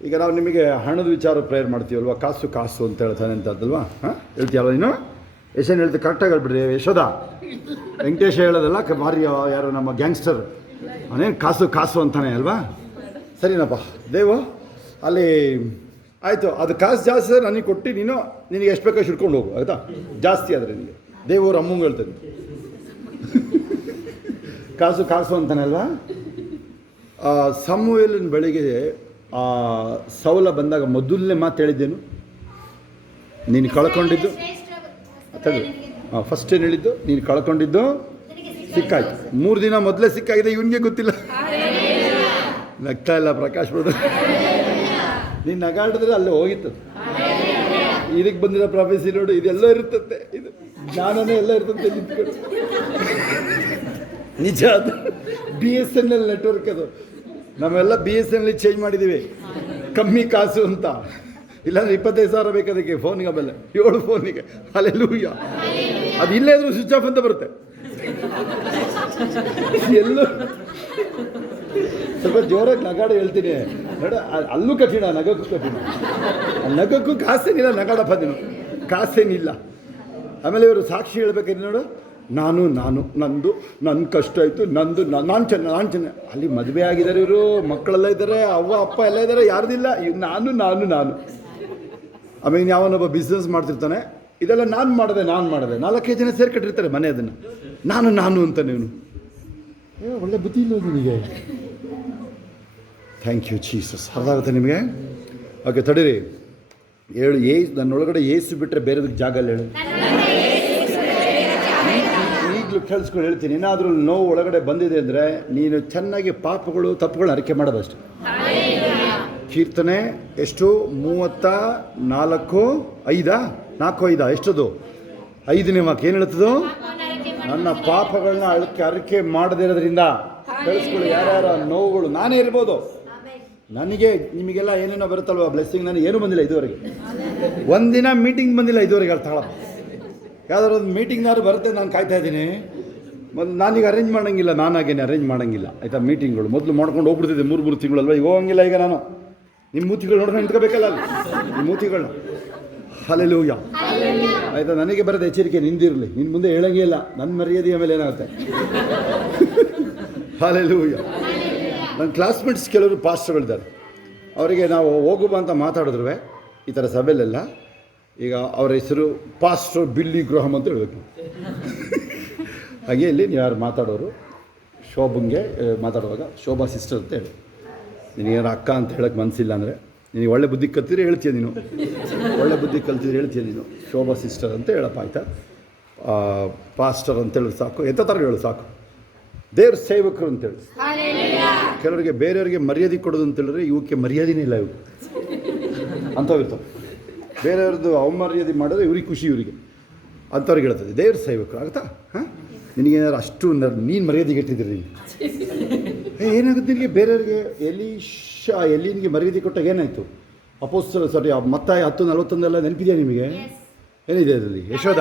ಈಗ ನಾವು ನಿಮಗೆ ಹಣದ ವಿಚಾರ ಪ್ರೇಯರ್ ಮಾಡ್ತೀವಲ್ವ, ಕಾಸು ಅಂತ ಹೇಳ್ತಾನೆ ಅಂತದ್ದಲ್ವಾ? ಹಾಂ, ಹೇಳ್ತೀಯಲ್ವ ನೀನು? ಎಷ್ಟು ಜನ ಹೇಳ್ತೀವಿ? ಕರೆಕ್ಟಾಗಿ ಹೇಳ್ಬಿಡ್ರಿ. ಯಶೋಧ, ವೆಂಕಟೇಶ ಹೇಳೋದಲ್ಲ, ಮಾರಿ ಯಾರು ನಮ್ಮ ಗ್ಯಾಂಗ್ಸ್ಟರ್ ಅವನೇನು ಕಾಸು ಅಂತಾನೆ ಅಲ್ವಾ? ಸರಿನಪ್ಪ ದೇವು, ಅಲ್ಲಿ ಆಯಿತು. ಅದು ಕಾಸು ಜಾಸ್ತಿ ಆದರೆ ನನಗೆ ಕೊಟ್ಟು ನಿನಗೆ ಎಷ್ಟು ಬೇಕೋ ಹಿಡ್ಕೊಂಡು ಹೋಗು ಆಯಿತಾ. ಜಾಸ್ತಿ ಆದರೆ ನಿನಗೆ ದೇವರು ಅಮ್ಮಂಗೆ ಹೇಳ್ತಾನೆ ಕಾಸು ಅಂತಾನೆ ಅಲ್ವಾ? ಸಮುವೇಲನ ಬೆಳಿಗ್ಗೆ ಸೌಲ ಬಂದಾಗ ಮೊದಲನೇ ಮಾತು ಹೇಳಿದ್ದೇನು? ನೀನು ಕಳ್ಕೊಂಡಿದ್ದು ಫಸ್ಟ್ ಏನು ಹೇಳಿದ್ದು? ನೀನು ಕಳ್ಕೊಂಡಿದ್ದು ಸಿಕ್ಕಾಯ್ತು. 3 ದಿನ ಮೊದಲೇ ಸಿಕ್ಕಾಗಿದೆ, ಇವನಿಗೆ ಗೊತ್ತಿಲ್ಲ. ನಗ್ತಾ ಇಲ್ಲ ಪ್ರಕಾಶ್ ಬಿಡು. ನೀನು ನಗಾಡಿದ್ರೆ ಅಲ್ಲೇ ಹೋಗಿತ್ತು. ಇದಕ್ಕೆ ಬಂದಿರೋ ಪ್ರೊಫೆಸಿ ನೋಡು, ಇದೆಲ್ಲ ಇರುತ್ತಂತೆ, ಇದು ಜ್ಞಾನನೇ ಎಲ್ಲ ಇರ್ತಂತೆ. ನಿಂತ್ಕೊಂಡು ನಿಜ, ಅದು BSNL ನೆಟ್ವರ್ಕ್, ಅದು ನಾವೆಲ್ಲ BSNL ಚೇಂಜ್ ಮಾಡಿದ್ದೀವಿ, ಕಮ್ಮಿ ಕಾಸು ಅಂತ. ಇಲ್ಲಾಂದ್ರೆ 25,000 ಬೇಕು ಅದಕ್ಕೆ ಫೋನಿಗೆ, ಆಮೇಲೆ 7 ಫೋನಿಗೆ. ಅಲ್ಲೆಲ್ಲೂಯ್ಯ, ಅದು ಇಲ್ಲೇ ಇದ್ರೂ ಸ್ವಿಚ್ ಆಫ್ ಅಂತ ಬರುತ್ತೆ. ಎಲ್ಲೂ ಸ್ವಲ್ಪ ಜೋರಾಗಿ ನಗಾಡ ಹೇಳ್ತೀನಿ ನೋಡ, ಅಲ್ಲೂ ಕಠಿಣ, ನಗಕ್ಕೂ ಕಠಿಣ. ನಗಕ್ಕೂ ಕಾಸೇನಿಲ್ಲ, ನಗಾಡಪ್ಪ ನೀನು, ಕಾಸೇನಿಲ್ಲ. ಆಮೇಲೆ ಇವರು ಸಾಕ್ಷಿ ಹೇಳ್ಬೇಕಾದ್ರೆ ನೋಡು, ನಾನು ನನ್ನ ಕಷ್ಟ ಆಯಿತು, ನಾನು ಚೆನ್ನ. ಅಲ್ಲಿ ಮದುವೆ ಆಗಿದ್ದಾರೆ, ಇವರು ಮಕ್ಕಳೆಲ್ಲ ಇದ್ದಾರೆ, ಅವ್ವ ಅಪ್ಪ ಎಲ್ಲ ಇದ್ದಾರೆ, ಯಾರ್ದಿಲ್ಲ. ನಾನು ಆಮೇಲೆ ಯಾವನೊಬ್ಬ ಬಿಸ್ನೆಸ್ ಮಾಡ್ತಿರ್ತಾನೆ, ಇದೆಲ್ಲ ನಾನು ಮಾಡಿದೆ 4-5 ಜನ ಸೇರ್ಕಟ್ಟಿರ್ತಾರೆ ಮನೆ, ಅದನ್ನು ನಾನು ಅಂತ. ನೀವು ಒಳ್ಳೆ ಬುದ್ಧಿ ಇಲ್ಲ ನಿಮಗೆ. Thank you Jesus. ಅರ್ಥ ಆಗುತ್ತೆ ನಿಮಗೆ? ಓಕೆ, ತಡೀರಿ. ಹೇಳು, ನನ್ನೊಳಗಡೆ ಏಸು ಬಿಟ್ಟರೆ ಬೇರೆದಕ್ಕೆ ಜಾಗ ಇಲ್ಲ ಹೇಳು. ಈಗಲೂ ಕೇಳಿಸ್ಕೊಂಡು ಹೇಳ್ತೀನಿ, ಏನಾದರೂ ನೋವು ಒಳಗಡೆ ಬಂದಿದೆ ಅಂದರೆ ನೀನು ಚೆನ್ನಾಗಿ ತಪ್ಪುಗಳನ್ನ ಅರಿಕೆ ಮಾಡೋದಷ್ಟೆ. ಕೀರ್ತನೆ ಎಷ್ಟು? 34:5 ಎಷ್ಟದು? 5ನೇ ವಾಕ್ಯ ಏನು ಹೇಳ್ತದು? ನನ್ನ ಪಾಪಗಳನ್ನ ಅರಿಕೆ ಮಾಡದೇ ಇರೋದ್ರಿಂದ. ಕೇಳಿಸ್ಕೊಳ್ಳಿ, ಯಾರ್ಯಾರ ನೋವುಗಳು, ನಾನೇ ಇರ್ಬೋದು, ನನಗೆ ನಿಮಗೆಲ್ಲ ಏನೇನೋ ಬರುತ್ತಲ್ವ ಬ್ಲೆಸ್ಸಿಂಗ್, ನನಗೆ ಏನೂ ಬಂದಿಲ್ಲ ಇದುವರೆಗೆ. ಒಂದಿನ ಮೀಟಿಂಗ್ ಬಂದಿಲ್ಲ ಇದುವರೆಗೆ. ಅಲ್ಲಿ ತಗೊಳಪ್ಪ, ಯಾವ್ದಾದ್ರು ಒಂದು ಮೀಟಿಂಗ್ನಾದ್ರು ಬರುತ್ತೆ, ನಾನು ಕಾಯ್ತಾ ಇದ್ದೀನಿ. ನಾನೀಗ ಅರೇಂಜ್ ಮಾಡೋಂಗಿಲ್ಲ, ನಾನಾಗೇನೆ ಅರೇಂಜ್ ಮಾಡೋಂಗಿಲ್ಲ ಆಯಿತಾ. ಮೀಟಿಂಗ್ಗಳು ಮೊದಲು ಮಾಡ್ಕೊಂಡು ಹೋಗ್ಬಿಡ್ತಿದ್ದೆ, 3 ತಿಂಗಳಲ್ವ. ಈಗ ಹೋಗಂಗಿಲ್ಲ. ಈಗ ನಾನು ನಿಮ್ಮ ಮೂತಿಗಳು ನೋಡ್ಕೊಂಡು ನಿಂತ್ಕೋಬೇಕಲ್ಲ ಅಲ್ಲಿ, ನಿಮ್ಮ ಮೂತಿಗಳನ್ನ. ಹಲ್ಲೆಲೂಯಾ ಆಯಿತಾ. ನನಗೆ ಬರೋದು ಎಚ್ಚರಿಕೆ, ನಿಂದಿರಲಿ, ನಿನ್ನ ಮುಂದೆ ಹೇಳಂಗೇ ಇಲ್ಲ, ನನ್ನ ಮರ್ಯಾದೆಯ ಮೇಲೆ ಏನಾಗುತ್ತೆ. ಹಲ್ಲೆಲೂಯಾ. ನನ್ನ ಕ್ಲಾಸ್ಮೇಟ್ಸ್ ಕೆಲವರು ಪಾಸ್ಟರ್ಗಳಿದ್ದಾರೆ, ಅವರಿಗೆ ನಾವು ಹೋಗುವ ಅಂತ ಮಾತಾಡಿದ್ರು ಈ ಥರ ಸಭೆಯಲ್ಲೆಲ್ಲ. ಈಗ ಅವರ ಹೆಸರು ಪಾಸ್ಟರ್ ಬಿಲ್ಲಿ ಗ್ರಹಮ್ ಅಂತ ಹೇಳಬೇಕು. ಹಾಗೆ ಇಲ್ಲಿ ನೀವು ಯಾರು ಮಾತಾಡೋರು, ಶೋಭಂಗೆ ಮಾತಾಡುವಾಗ ಶೋಭಾ ಸಿಸ್ಟರ್ ಅಂತ ಹೇಳಿ. ನಿನಗೇನಾರು ಅಕ್ಕ ಅಂತ ಹೇಳೋಕ್ಕೆ ಮನಸ್ಸಿಲ್ಲ ಅಂದರೆ, ನಿನಗೆ ಒಳ್ಳೆ ಬುದ್ಧಿ ಕಲ್ತಿದ್ರೆ ಹೇಳ್ತೀಯ ನೀನು, ನೀನು ಶೋಭಾ ಸಿಸ್ಟರ್ ಅಂತ ಹೇಳಪ್ಪ ಆಯಿತಾ. ಪಾಸ್ಟರ್ ಅಂತೇಳಿ ಸಾಕು, ಎಂಥ ಥರ ಹೇಳು ಸಾಕು. ದೇವ್ರ ಸೇವಕರು ಅಂತೇಳಿ. ಕೆಲವರಿಗೆ ಬೇರೆಯವ್ರಿಗೆ ಮರ್ಯಾದೆ ಕೊಡೋದು ಅಂತೇಳಿದ್ರೆ ಇವಕ್ಕೆ ಮರ್ಯಾದೆನೇ ಇಲ್ಲ, ಇವು ಅಂಥವು ಇರ್ತವೆ. ಬೇರೆಯವ್ರದ್ದು ಅವಮರ್ಯಾದೆ ಮಾಡಿದ್ರೆ ಇವ್ರಿಗೆ ಖುಷಿ, ಇವರಿಗೆ ಅಂಥವ್ರಿಗೆ ಹೇಳ್ತದೆ ದೇವ್ರ ಸೇವಕರು ಆಗುತ್ತಾ. ಹಾಂ, ನಿನಗೇನಾದ್ರು ಅಷ್ಟು ನೀನು ಮರ್ಯಾದೆಗೆ ಇಟ್ಟಿದ್ದೀರಿ ನೀನು. ಏನಾಗುತ್ತೆ ನಿನಗೆ? ಬೇರೆಯವ್ರಿಗೆ ಎಲ್ಲಿನಿಗೆ ಮರ್ಯಾದೆ ಕೊಟ್ಟಾಗ ಏನಾಯಿತು? ಮತ್ತಾಯ 10:41 ನೆನಪಿದೆಯಾ ನಿಮಗೆ? ಏನಿದೆ ಅದರಲ್ಲಿ? ಯಶೋಧ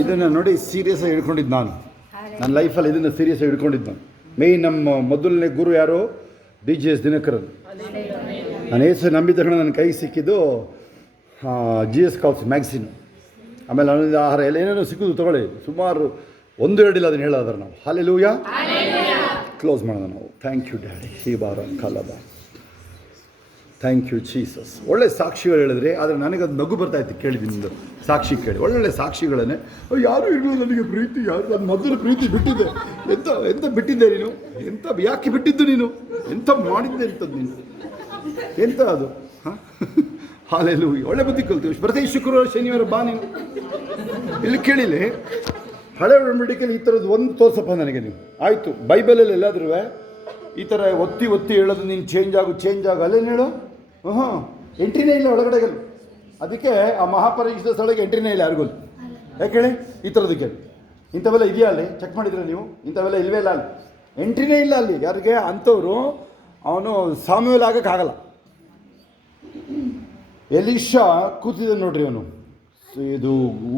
ಇದನ್ನು ನೋಡಿ ಸೀರಿಯಸ್ ಆಗಿ ಹಿಡ್ಕೊಂಡಿದ್ದು ನಾನು. ನನ್ನ ಲೈಫಲ್ಲಿ ಇದನ್ನು ಸೀರಿಯಸ್ ಆಗಿ ಹಿಡ್ಕೊಂಡಿದ್ದು ನಾನು. ಮೇಯ್ನ್ ನಮ್ಮ ಮೊದಲನೇ ಗುರು ಯಾರು? DGS ದಿನಕರನ್. ನಾನು ಏಸು ನಂಬಿದ ತಕ್ಷಣ ನನ್ನ ಕೈಗೆ ಸಿಕ್ಕಿದ್ದು GS ಕಾಲ್ಸ್ ಮ್ಯಾಗ್ಝಿನ್. ಆಮೇಲೆ ಅನ್ನದ ಆಹಾರ ಎಲ್ಲ ಏನೇನೋ ಸಿಗೋದು ತೊಗೊಳ್ಳಿ. ಸುಮಾರು 1-2 ಇಲ್ಲ ಅದನ್ನು ಹೇಳೋದ್ರೆ ನಾವು. ಹಲ್ಲೆಲೂಯಾ. ಕ್ಲೋಸ್ ಮಾಡೋಣ ನಾವು. Thank you daddy. ಈ ಬಾರ ಕಲಬ. Thank you Jesus. ಒಳ್ಳೆ ಸಾಕ್ಷಿಗಳು ಹೇಳಿದ್ರಿ, ಆದರೆ ನನಗದು ನಗು ಬರ್ತಾಯಿತ್ತು ಕೇಳಿದ್ದೀನಿ. ನಿಮ್ಮದು ಸಾಕ್ಷಿ ಕೇಳಿ ಒಳ್ಳೊಳ್ಳೆ ಸಾಕ್ಷಿಗಳನ್ನೇ. ಯಾರೂ ಇರಲಿಲ್ಲ ನನಗೆ ಪ್ರೀತಿ, ಯಾರು ನನ್ನ ಮೊದಲು ಪ್ರೀತಿ ಬಿಟ್ಟಿದ್ದೆ. ಎಂತ ಬಿಟ್ಟಿದ್ದೆ ನೀನು? ಯಾಕೆ ಬಿಟ್ಟಿದ್ದು ನೀನು? ಎಂತ ಮಾಡಿದ್ದೆ ಎಂಥದ್ದು ನೀನು? ಎಂತ ಅದು? ಹಾಂ, ಹಲ್ಲೆಲೂಯಾ. ಒಳ್ಳೆ ಬುದ್ಧಿ ಕಲ್ತೀವಿ. ಪ್ರತಿ ಶುಕ್ರವಾರ ಶನಿವಾರ ಬಾ ನೀನು. ಇಲ್ಲಿ ಕೇಳಿಲ್ಲ, ಹಳೆ ಒಡಂಬಡಿಕೆಯಲ್ಲಿ ಈ ಥರದ್ದು ಒಂದು ತೋರ್ಸಪ್ಪ ನನಗೆ ನೀವು. ಆಯಿತು, ಬೈಬಲಲ್ಲಿ ಎಲ್ಲಾದ್ರೂ ಈ ಥರ ಒತ್ತಿ ಹೇಳೋದು ನೀನು ಚೇಂಜ್ ಆಗು ಅಲ್ಲೇನು ಹೇಳು. ಎಂಟ್ರಿನೇ ಇಲ್ಲ ಒಳಗಡೆಗಲ್ಲಿ. ಅದಕ್ಕೆ ಆ ಮಹಾಪರೀಕ್ಷಿತ ಸ್ಥಳಕ್ಕೆ ಎಂಟ್ರಿನೇ ಇಲ್ಲ ಯಾರಿಗೂ. ಯಾಕೆ ಹೇಳಿ? ಈ ಥರದಕ್ಕೆ ಇಂಥವೆಲ್ಲ ಇದೆಯಾ ಅಲ್ಲಿ? ಚೆಕ್ ಮಾಡಿದ್ರೆ ನೀವು? ಇಂಥವೆಲ್ಲ ಇಲ್ವೇ ಇಲ್ಲ ಅಲ್ಲಿ. ಎಂಟ್ರಿನೇ ಇಲ್ಲ ಅಲ್ಲಿ ಯಾರಿಗೆ. ಅಂಥವ್ರು ಅವನು ಸಾಮ್ಯುವೇಲ್ ಆಗೋಕ್ಕಾಗಲ್ಲ. ಎಲೀಷಾ ಕೂತಿದ್ದಾನೆ ನೋಡ್ರಿ, ಅವನು ಇದು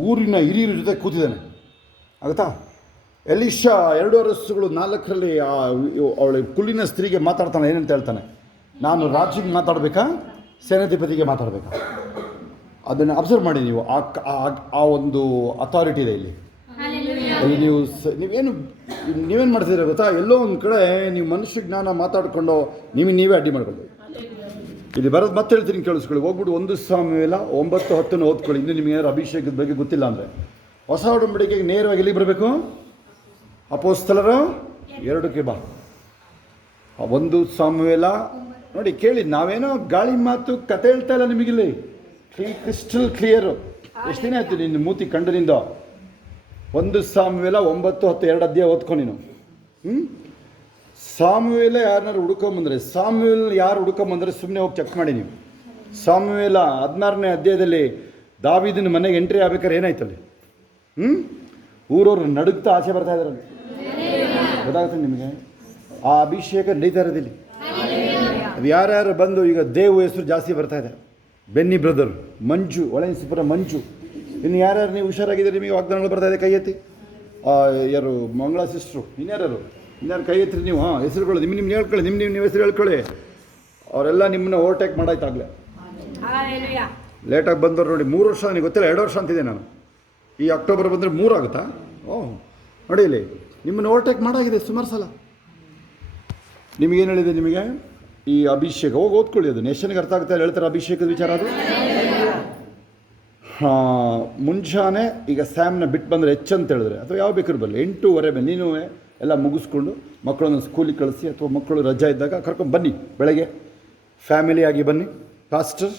ಊರಿನ ಹಿರಿಯರ ಜೊತೆ ಕೂತಿದ್ದಾನೆ. ಆಗುತ್ತಾ? ಎಲೀಷಾ 2 ವರ್ಷಗಳು 4ರಲ್ಲಿ ಅವಳ ಕುಲ್ಲಿನ ಸ್ತ್ರೀಗೆ ಮಾತಾಡ್ತಾನೆ. ಏನಂತ ಹೇಳ್ತಾನೆ? ನಾನು ರಾಜಿಗೆ ಮಾತಾಡಬೇಕಾ, ಸೇನಾಧಿಪತಿಗೆ ಮಾತಾಡಬೇಕಾ? ಅದನ್ನು ಅಬ್ಸರ್ವ್ ಮಾಡಿ ನೀವು. ಆ ಒಂದು ಅಥಾರಿಟಿ ಇದೆ ಇಲ್ಲಿ. ನೀವೇನು ಮಾಡ್ತಿದ್ದೀರ ಗೊತ್ತಾ? ಎಲ್ಲೋ ಒಂದು ಕಡೆ ನೀವು ಮನುಷ್ಯ ಜ್ಞಾನ ಮಾತಾಡಿಕೊಂಡು ನೀವೇ ಅಡ್ಡಿ ಮಾಡ್ಕೊಳ್ಬೇಕು. ಇಲ್ಲಿ ಬರೋದು ಮತ್ತೆ ಹೇಳ್ತೀನಿ, ಕೇಳಿಸ್ಕೊಳ್ಳಿ. ಹೋಗ್ಬಿಟ್ಟು 1 ಸಾಮುವೇಲ 9-10 ಓದ್ಕೊಳ್ಳಿ. ಇನ್ನು ನಿಮಗೆ ಏನಾದ್ರು ಅಭಿಷೇಕದ ಬಗ್ಗೆ ಗೊತ್ತಿಲ್ಲ ಅಂದರೆ ಹೊಸ ಒಡಂಬಡಿಕೆಗೆ ನೇರವಾಗಿ ಎಲ್ಲಿಗೆ ಬರಬೇಕು? ಅಪೊಸ್ತಲರ 2ಕ್ಕೆ ಬಾ. 1 ಸಾಮುವೇಲ ನೋಡಿ, ಕೇಳಿ. ನಾವೇನೋ ಗಾಳಿ ಮಾತು ಕತೆ ಹೇಳ್ತಾ ಇಲ್ಲ ನಿಮಗಿಲ್ಲಿ. Crystal clear. ಎಷ್ಟು ದಿನ ಆಯಿತು ನಿನ್ನ ಮೂತಿ ಕಂಡನಿಂದ? 1 ಸಾಮುವೇಲ 9-10 2 ಅಧ್ಯಾಯ ಓದ್ಕೊ ನೀನು. ಸಾಮುವೇಲ ಯಾರನ್ನಾರು ಹುಡ್ಕೊಂಬಂದರೆ, ಸಾಮುವೇಲ್ ಯಾರು ಹುಡ್ಕೊಂಬಂದರೆ ಸುಮ್ಮನೆ ಹೋಗಿ ಚೆಕ್ ಮಾಡಿ ನೀವು. ಸಾಮುವೇಲ 16ನೇ ಅಧ್ಯಾಯದಲ್ಲಿ ದಾವೀದನ ಮನೆಗೆ ಎಂಟ್ರಿ ಆಗ್ಬೇಕಾದ್ರೆ ಏನಾಯ್ತಲ್ಲಿ? ಊರವ್ರು ನಡುಗ್ತಾ ಆಚೆ ಬರ್ತಾ ಇದ್ದಾರಲ್ಲಿ. ಗೊತ್ತಾಗುತ್ತೆ ನಿಮಗೆ? ಆ ಅಭಿಷೇಕ ನಡೀತಾ ಇರೋದಿಲ್ಲ. ಅದು ಯಾರ್ಯಾರು ಬಂದು ಈಗ ದೇವ್ ಹೆಸರು ಜಾಸ್ತಿ ಬರ್ತಾ ಇದೆ. ಬೆನ್ನಿ ಬ್ರದರ್, ಮಂಜು, ಒಳಸಿಪುರ ಮಂಜು, ಇನ್ನು ಯಾರ್ಯಾರು ನೀವು ಹುಷಾರಾಗಿದ್ದೀರಿ? ನಿಮಗೆ ವಾಗ್ದಾನಗಳು ಬರ್ತಾ ಇದೆ, ಕೈ ಎತ್ತಿ. ಯಾರು ಮಂಗಳ ಸಿಸ್ಟ್ರು, ಇನ್ಯಾರು ಕೈ ಎತ್ತಿರಿ ನೀವು. ಹೆಸರುಗಳು ನಿಮ್ಮ ಹೇಳ್ಕೊಳ್ಳಿ, ನಿಮ್ಮ ಹೆಸರು ಹೇಳ್ಕೊಳ್ಳಿ. ಅವರೆಲ್ಲ ನಿಮ್ಮನ್ನ ಓವರ್ಟೇಕ್ ಮಾಡಾಯ್ತಾಗಲೇ. ಲೇಟಾಗಿ ಬಂದವ್ರು ನೋಡಿ. 3 ವರ್ಷ ನನಗೆ ಗೊತ್ತಿಲ್ಲ, 2 ವರ್ಷ ಅಂತಿದೆ ನಾನು. ಈ ಅಕ್ಟೋಬರ್ ಬಂದರೆ 3 ಆಗುತ್ತಾ? ನೋಡಿ ಇಲ್ಲಿ ನಿಮ್ಮನ್ನು ಓವರ್ಟೇಕ್ ಮಾಡಾಗಿದೆ ಸುಮಾರು ಸಲ. ನಿಮಗೇನು ಹೇಳಿದೆ? ನಿಮಗೆ ಈ ಅಭಿಷೇಕ ಹೋಗಿ ಓದ್ಕೊಳ್ಳಿ. ಅದು ನೇಷನ್ಗೆ ಅರ್ಥ ಆಗುತ್ತೆ ಹೇಳ್ತಾರೆ ಅಭಿಷೇಕದ ವಿಚಾರ. ಅದು ಮುಂಜಾನೆ ಈಗ ಸ್ಯಾಮ್ನ ಬಿಟ್ಟು ಬಂದರೆ ಹೆಚ್ಚಂತ ಹೇಳಿದ್ರೆ, ಅಥವಾ ಯಾವ ಬೇಕಾದ್ರೂ ಬರಲಿ 8:15 ಬನ್ನಿ. ನೀನು ಎಲ್ಲ ಮುಗಿಸ್ಕೊಂಡು ಮಕ್ಕಳನ್ನು ಸ್ಕೂಲಿಗೆ ಕಳಿಸಿ, ಅಥವಾ ಮಕ್ಕಳು ರಜಾ ಇದ್ದಾಗ ಕರ್ಕೊಂಡು ಬನ್ನಿ. ಬೆಳಗ್ಗೆ ಫ್ಯಾಮಿಲಿಯಾಗಿ ಬನ್ನಿ. ಪಾಸ್ಟರ್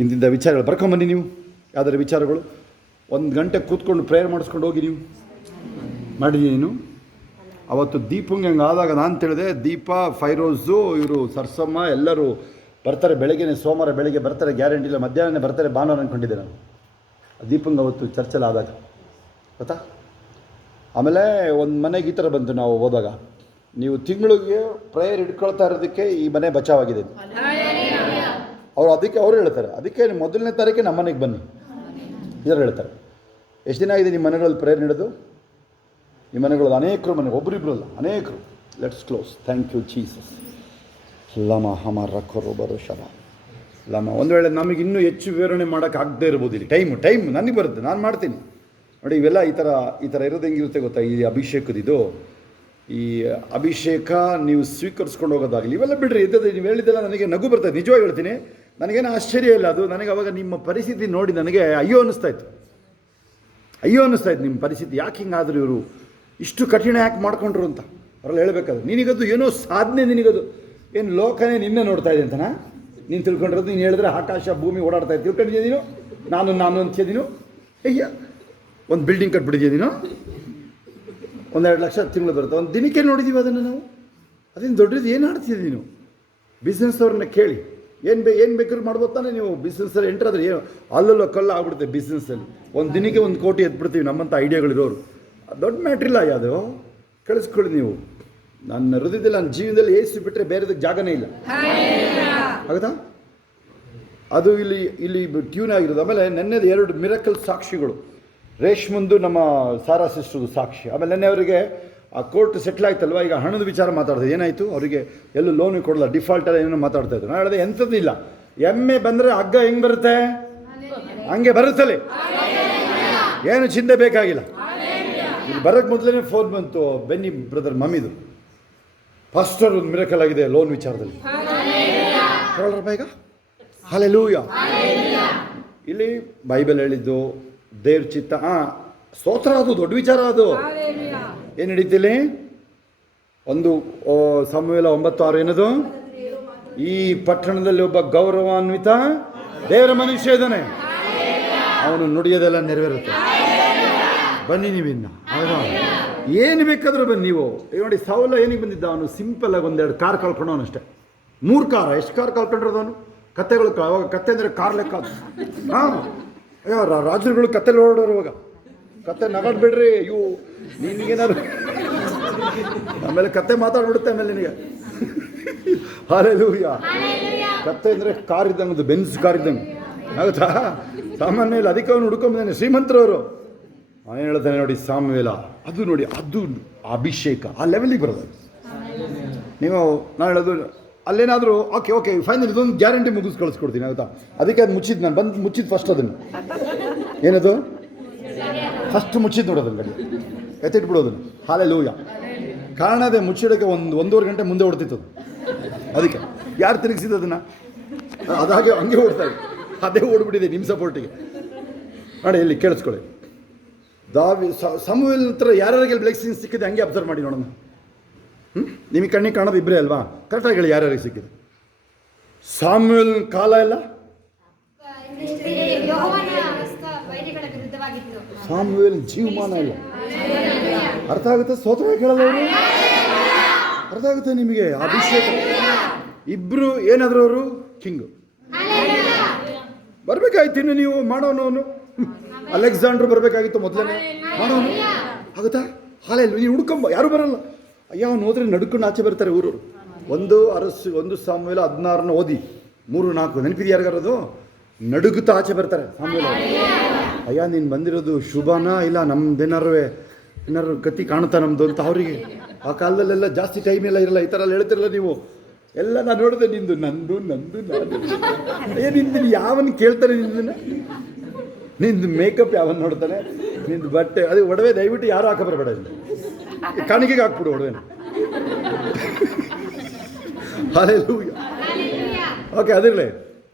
ಇಂತಿಂಥ ವಿಚಾರಗಳು ಬರ್ಕೊಂಬನ್ನಿ. ನೀವು ಯಾವ್ದಾರು ವಿಚಾರಗಳು 1 ಗಂಟೆ ಕೂತ್ಕೊಂಡು ಪ್ರೇಯರ್ ಮಾಡಿಸ್ಕೊಂಡು ಹೋಗಿ. ನೀವು ಮಾಡಿದ್ದೀನಿ ನೀನು? ಅವತ್ತು ದೀಪಂಗೆ ಹಂಗೆ ಆದಾಗ ನಾನು ತಿಳಿದೆ, ದೀಪ, ಫೈರೋಸು, ಇವರು ಸರ್ಸಮ್ಮ ಎಲ್ಲರೂ ಬರ್ತಾರೆ. ಬೆಳಗ್ಗೆನೇ ಸೋಮವಾರ ಬೆಳಗ್ಗೆ ಬರ್ತಾರೆ, ಗ್ಯಾರಂಟಿ ಇಲ್ಲ. ಮಧ್ಯಾಹ್ನ ಬರ್ತಾರೆ, ಭಾನುವಾರ ಅಂದ್ಕೊಂಡಿದ್ದೆ ನಾನು. ದೀಪಂಗೆ ಅವತ್ತು ಚರ್ಚಲ್ಲಿ ಆದಾಗ ಗೊತ್ತಾ. ಆಮೇಲೆ ಒಂದು ಮನೆಗೆ ಈ ಥರ ಬಂತು ನಾವು ಹೋದಾಗ, ನೀವು ತಿಂಗಳಿಗೆ ಪ್ರೇಯರ್ ಇಟ್ಕೊಳ್ತಾ ಇರೋದಕ್ಕೆ ಈ ಮನೆ ಬಚಾವಾಗಿದೆ. ಅವ್ರು ಹೇಳ್ತಾರೆ, ಅದಕ್ಕೆ 1ನೇ ತಾರೀಕೆ ನಮ್ಮ ಮನೆಗೆ ಬನ್ನಿ ಇದರಲ್ಲಿ ಹೇಳ್ತಾರೆ. ಎಷ್ಟು ದಿನ ಆಗಿದೆ ನಿಮ್ಮ ಮನೆಗಳಲ್ಲಿ ಪ್ರೇಯರ್ ನೀಡೋದು? ನಿಮ್ಮ ಮನೆಗಳು ಅನೇಕರು ಮನೆ, ಒಬ್ಬರಿಬ್ಬರು ಅಲ್ಲ, ಅನೇಕರು. Let's close. Thank you Jesus. ಲಮ ಹಮ ರಖರು ಬರೋ ಶಬ ಲಮ. ಒಂದು ವೇಳೆ ನಮಗೆ ಇನ್ನೂ ಹೆಚ್ಚು ವಿವರಣೆ ಮಾಡೋಕ್ಕಾಗದೇ ಇರ್ಬೋದು. ಇಲ್ಲಿ ಟೈಮ್ ನನಗೆ ಬರುತ್ತೆ, ನಾನು ಮಾಡ್ತೀನಿ ನೋಡಿ. ಇವೆಲ್ಲ ಈ ಥರ ಇರೋದು ಹೆಂಗಿರುತ್ತೆ ಗೊತ್ತಾ? ಈ ಅಭಿಷೇಕದಿದು, ಈ ಅಭಿಷೇಕ ನೀವು ಸ್ವೀಕರಿಸ್ಕೊಂಡು ಹೋಗೋದಾಗಲಿ ಇವೆಲ್ಲ ಬಿಡ್ರಿ. ಇದ್ದದ್ದು ನೀವು ಹೇಳಿದ್ದೆಲ್ಲ ನನಗೆ ನಗು ಬರ್ತಾಯಿತ್ತು, ನಿಜವಾಗಿ ಹೇಳ್ತೀನಿ. ನನಗೇನು ಆಶ್ಚರ್ಯ ಇಲ್ಲ ಅದು. ನನಗೆ ಅವಾಗ ನಿಮ್ಮ ಪರಿಸ್ಥಿತಿ ನೋಡಿ ನನಗೆ ಅಯ್ಯೋ ಅನ್ನಿಸ್ತಾಯಿತ್ತು. ನಿಮ್ಮ ಪರಿಸ್ಥಿತಿ ಯಾಕೆ ಹಿಂಗಾದರೂ, ಇವರು ಇಷ್ಟು ಕಠಿಣ ಯಾಕೆ ಮಾಡ್ಕೊಂಡ್ರು ಅಂತ ಅವರೆಲ್ಲ ಹೇಳಬೇಕಾದ್ರೆ. ನಿನಗದು ಏನೋ ಸಾಧನೆ, ನಿನಗದು ಏನು ಲೋಕನೇ ನಿನ್ನೆ ನೋಡ್ತಾ ಇದೆ ಅಂತನಾ ನೀನು ತಿಳ್ಕೊಂಡಿರೋದು? ನೀನು ಹೇಳಿದ್ರೆ ಆಕಾಶ ಭೂಮಿ ಓಡಾಡ್ತಾ ಇದ್ದು ತಿಳ್ಕೊಂಡಿದ್ಯಾ ನೀನು? ನಾನು ಅಂತೀಯ ಅಯ್ಯ, ಒಂದು ಬಿಲ್ಡಿಂಗ್ ಕಟ್ಬಿಟ್ಟಿದ್ಯಾ ನೀನು? 1-2 ಲಕ್ಷ ತಿಂಗಳು ಬರುತ್ತೆ. ಒಂದು ದಿನಕ್ಕೆ ನೋಡಿದ್ದೀವಿ ಅದನ್ನು ನಾವು. ಅದೇನು ದೊಡ್ಡದು ಏನು ಆಡ್ತಿದ್ದೀವಿ ನೀನು? ಬಿಸ್ನೆಸ್ ಅವ್ರನ್ನ ಕೇಳಿ, ಏನು ಬೇಕಾದ್ರೂ ಮಾಡ್ಬೋದು ತಾನೆ ನೀವು. ಬಿಸ್ನೆಸ್ಸಲ್ಲಿ ಎಂಟ್ರಾದ್ರೆ ಏನು ಅಲ್ಲಲ್ಲೋ ಕಲ್ಲ ಆಗ್ಬಿಡುತ್ತೆ ಬಿಸ್ನೆಸ್ಸಲ್ಲಿ. ಒಂದು ದಿನಕ್ಕೆ 1 ಕೋಟಿ ಎತ್ಬಿಡ್ತೀವಿ ನಮ್ಮಂಥ ಐಡಿಯಾಗಳಿರೋರು. ದೊಡ್ಡ ಮ್ಯಾಟ್ರಿಲ್ಲ ಯಾವುದು. ಕಳಿಸ್ಕೊಳ್ಳಿ ನೀವು. ನನ್ನ ಹೃದಯದಲ್ಲಿ, ನನ್ನ ಜೀವನದಲ್ಲಿ ಏಸು ಬಿಟ್ಟರೆ ಬೇರೆದಕ್ಕೆ ಜಾಗನೇ ಇಲ್ಲ. ಆಗುತ್ತಾ? ಅದು ಇಲ್ಲಿ ಟ್ಯೂನ್ ಆಗಿರೋದು. ಆಮೇಲೆ ನೆನ್ನೆದು 2 ಮಿರಕಲ್ ಸಾಕ್ಷಿಗಳು. ರೇಷ್ಮಂದು ನಮ್ಮ ಸಾರಾ ಸಿಸ್ಟರ್ದು ಸಾಕ್ಷಿ. ಆಮೇಲೆ ನೆನ್ನೆ ಅವರಿಗೆ ಆ ಕೋರ್ಟ್ ಸೆಟ್ಲ್ ಆಯ್ತಲ್ವ, ಈಗ ಹಣದ ವಿಚಾರ ಮಾತಾಡ್ತಾರೆ. ಏನಾಯಿತು ಅವರಿಗೆ? ಎಲ್ಲೂ ಲೋನು ಕೊಡಲ್ಲ, ಡಿಫಾಲ್ಟ್ ಎಲ್ಲ ಏನೋ ಮಾತಾಡ್ತಾ ಇದ್ರು. ನಾನು ಹೇಳಿದೆ ಎಂಥದ್ದು ಇಲ್ಲ, ಎಮ್ಮೆ ಬಂದರೆ ಹಗ್ಗ ಹೆಂಗೆ ಬರುತ್ತೆ ಹಂಗೆ ಬರುತ್ತಲ್ಲಿ. ಏನು ಚಿಂತೆ ಬೇಕಾಗಿಲ್ಲ. ಇಲ್ಲಿ ಬರೋಕ್ಕೆ ಮೊದಲೇ ಫೋನ್ ಬಂತು, ಬೆನ್ನಿ ಬ್ರದರ್ ಮಮ್ಮಿದು, ಪಾಸ್ಟರ್ ಒಂದು ಮಿರಕಲ್ ಆಗಿದೆ ಲೋನ್ ವಿಚಾರದಲ್ಲಿ. ಕೇಳೋರಪ್ಪ ಈಗ ಹಲ್ಲೆಲೂಯ. ಇಲ್ಲಿ ಬೈಬಲ್ ಹೇಳಿದ್ದು ದೇವ್ರ ಚಿತ್ತ. ಸ್ತೋತ್ರ, ಅದು ದೊಡ್ಡ ವಿಚಾರ. ಅದು ಏನು ನಡೀತಿಲ್ಲಿ? ಒಂದು ಸಮುವೇಲ 9:6 ಏನದು? ಈ ಪಟ್ಟಣದಲ್ಲಿ ಒಬ್ಬ ಗೌರವಾನ್ವಿತ ದೇವರ ಮನುಷ್ಯ ಇದ್ದಾನೆ, ಅವನು ನುಡಿಯೋದೆಲ್ಲ ನೆರವೇರುತ್ತೆ. ಬನ್ನಿ ನೀವಿನ್ನ, ಹೌದಾ? ಏನು ಬೇಕಾದರೂ ಬನ್ನಿ ನೀವು. ನೋಡಿ, ಸೌಲ ಏನಿಗೆ ಬಂದಿದ್ದ? ಅವನು ಸಿಂಪಲ್ ಆಗಿ 1-2 ಕಾರ್ ಕಳ್ಕೊಂಡವನು ಅಷ್ಟೇ. 3 ಕಾರ್, ಎಷ್ಟು ಕಾರ್ ಕಳ್ಕೊಂಡಿರೋದವನು? ಕತ್ತೆಗಳು, ಅವಾಗ ಕತ್ತೆ ಅಂದರೆ ಕಾರ್ ಲೆಕ್ಕ. ಹಾಂ, ಅಯ್ಯೋ ರಾಜರುಗಳು ಕತ್ತೆಲಿ ಓಡೋರು ಅವಾಗ. ಕತ್ತೆ ನಗಾಡ್ಬೇಡ್ರಿ, ಇವು ನಿನಗೇನಾದ್ರು ಆಮೇಲೆ ಕತ್ತೆ ಮಾತಾಡ್ಬಿಡುತ್ತೆ ಆಮೇಲೆ ನಿನಗೆ. ಹಲ್ಲೆಲೂಯಾ. ಕತ್ತೆ ಅಂದರೆ ಕಾರ್ ಇದ್ದಂಗೆ, ಒಂದು ಬೆನ್ಸ್ ಕಾರ್ ಇದ್ದಂಗೆ, ಆಗುತ್ತಾ? ಸಾಮಾನ್ಯ ಇಲ್ಲ. ಅದಕ್ಕೆ ಅವನು ಹುಡ್ಕೊಂಬಂದಾನೆ, ಶ್ರೀಮಂತರವರು. ಅವನು ಹೇಳ್ತಾನೆ ನೋಡಿ, ಸಾಮವೇಲ ಅದು ನೋಡಿ, ಅದು ಅಭಿಷೇಕ ಆ ಲೆವೆಲಿಗೆ ಬರೋದು. ನೀವು ನಾನು ಹೇಳೋದು ಅಲ್ಲೇನಾದರೂ ಓಕೆ ಫೈನಲ್ ಇದೊಂದು ಗ್ಯಾರಂಟಿ ಮುಗಿಸ್ ಕಳಿಸ್ಕೊಡ್ತೀನಿ, ಆಗುತ್ತಾ? ಅದಕ್ಕೆ ಅದು ಮುಚ್ಚಿದ್ದು, ನಾನು ಬಂದು ಮುಚ್ಚಿದ್ದು ಫಸ್ಟ್ ಅದನ್ನು. ಏನದು? ಫಸ್ಟ್ ಮುಚ್ಚಿದ್ದು ನೋಡೋದನ್ನು, ಗಡಿ ಎತ್ತಿಟ್ಬಿಡೋದನ್ನು. ಹಲ್ಲೆಲೂಯಾ. ಕಾರಣ ಅದೇ, ಮುಚ್ಚಿಡೋಕ್ಕೆ 1-1.5 ಗಂಟೆ ಮುಂದೆ ಹೊಡ್ತಿತ್ತು. ಅದಕ್ಕೆ ಯಾರು ತಿರುಗಿಸಿದ್ದು ಅದನ್ನು? ಅದಾಗೆ ಹಂಗೆ ಓಡ್ತಾರೆ, ಅದೇ ಓಡ್ಬಿಟ್ಟಿದೆ ನಿಮ್ಮ ಸಪೋರ್ಟಿಗೆ. ನೋಡಿ ಇಲ್ಲಿ ಕೇಳಿಸ್ಕೊಳ್ಳಿ, ಸಮುವೇಲ್ ಹತ್ರ ಯಾರ್ಯಾರಿಗೆ ಬ್ಲೆಸ್ಸಿಂಗ್ ಸಿಕ್ಕಿದೆ ಹಂಗೆ ಅಬ್ಸರ್ವ್ ಮಾಡಿ ನೋಡೋಣ. ನಿಮಗೆ ಕಣ್ಣಿಗೆ ಕಾಣೋದು ಇಬ್ಬರೇ ಅಲ್ವಾ? ಕರೆಕ್ಟಾಗಿ ಹೇಳಿ ಯಾರ್ಯಾರಿಗೆ ಸಿಕ್ಕಿದೆ. ಸಾಮುವೇಲ್ ಕಾಲ ಎಲ್ಲ ಸಾಮುವೇಲ್ ಜೀವಮಾನ ಇಲ್ಲ. ಅರ್ಥ ಆಗುತ್ತೆ? ಸ್ತೋತ್ರ ಕೇಳೋದು ಅವರು ಅರ್ಥ ಆಗುತ್ತೆ ನಿಮಗೆ. ಅಭಿಷೇಕ ಇಬ್ರು ಏನಾದರೂ ಅವರು ಕಿಂಗು ಬರಬೇಕಾಯ್ತು. ಇನ್ನು ನೀವು ಮಾಡೋನು ಅಲೆಕ್ಸಾಂಡ್ರ್ ಬರಬೇಕಾಗಿತ್ತು ಮೊದಲನೇ, ಮಾಡೋನು ಆಗುತ್ತಾ? ಹಾಲೆಲ್ಲ ನೀವು ಹುಡ್ಕೊಂಬ, ಯಾರು ಬರಲ್ಲ. ಅಯ್ಯ ಅವ್ನು ಹೋದ್ರೆ ನಡ್ಕೊಂಡು ಆಚೆ ಬರ್ತಾರೆ ಊರವರು. 1 ಸಾಮುವೇಲ 16 ಓದಿ 3-4 ನೆನಪಿದೆ ಯಾರಿಗಾರದು? ನಡುಗುತ್ತಾ ಆಚೆ ಬರ್ತಾರೆ ಸಾಮುವೇಲ. ಅಯ್ಯ ನೀನು ಬಂದಿರೋದು ಶುಭನಾ ಇಲ್ಲ ಏನಾರು ಗತಿ ಕಾಣುತ್ತಾ ನಮ್ಮದು ಅಂತ ಅವರಿಗೆ. ಆ ಕಾಲದಲ್ಲೆಲ್ಲ ಜಾಸ್ತಿ ಟೈಮ್ ಎಲ್ಲ ಇರಲ್ಲ, ಈ ಥರ ಎಲ್ಲ ಹೇಳ್ತಿರಲ್ಲ ನೀವು. ಎಲ್ಲ ನಾನು ನೋಡಿದೆ, ನಿಂದು ನಂದು ನಾನು ನಿಂದು ಯಾವನು ಕೇಳ್ತಾನೆ, ನಿಂದು ಮೇಕಪ್ ಯಾವನು ನೋಡ್ತಾನೆ, ನಿಂದು ಬಟ್ಟೆ ಅದು ಒಡವೆ ದಯವಿಟ್ಟು ಯಾರು ಹಾಕ ಬರಬೇಡ, ಇಲ್ಲಿ ಕಾಣಿಕೆಗೆ ಹಾಕ್ಬಿಡು ಒಡವೆನ. ಹಲ್ಲೆಲೂಯಾ. ಓಕೆ ಅದಿರಲಿ.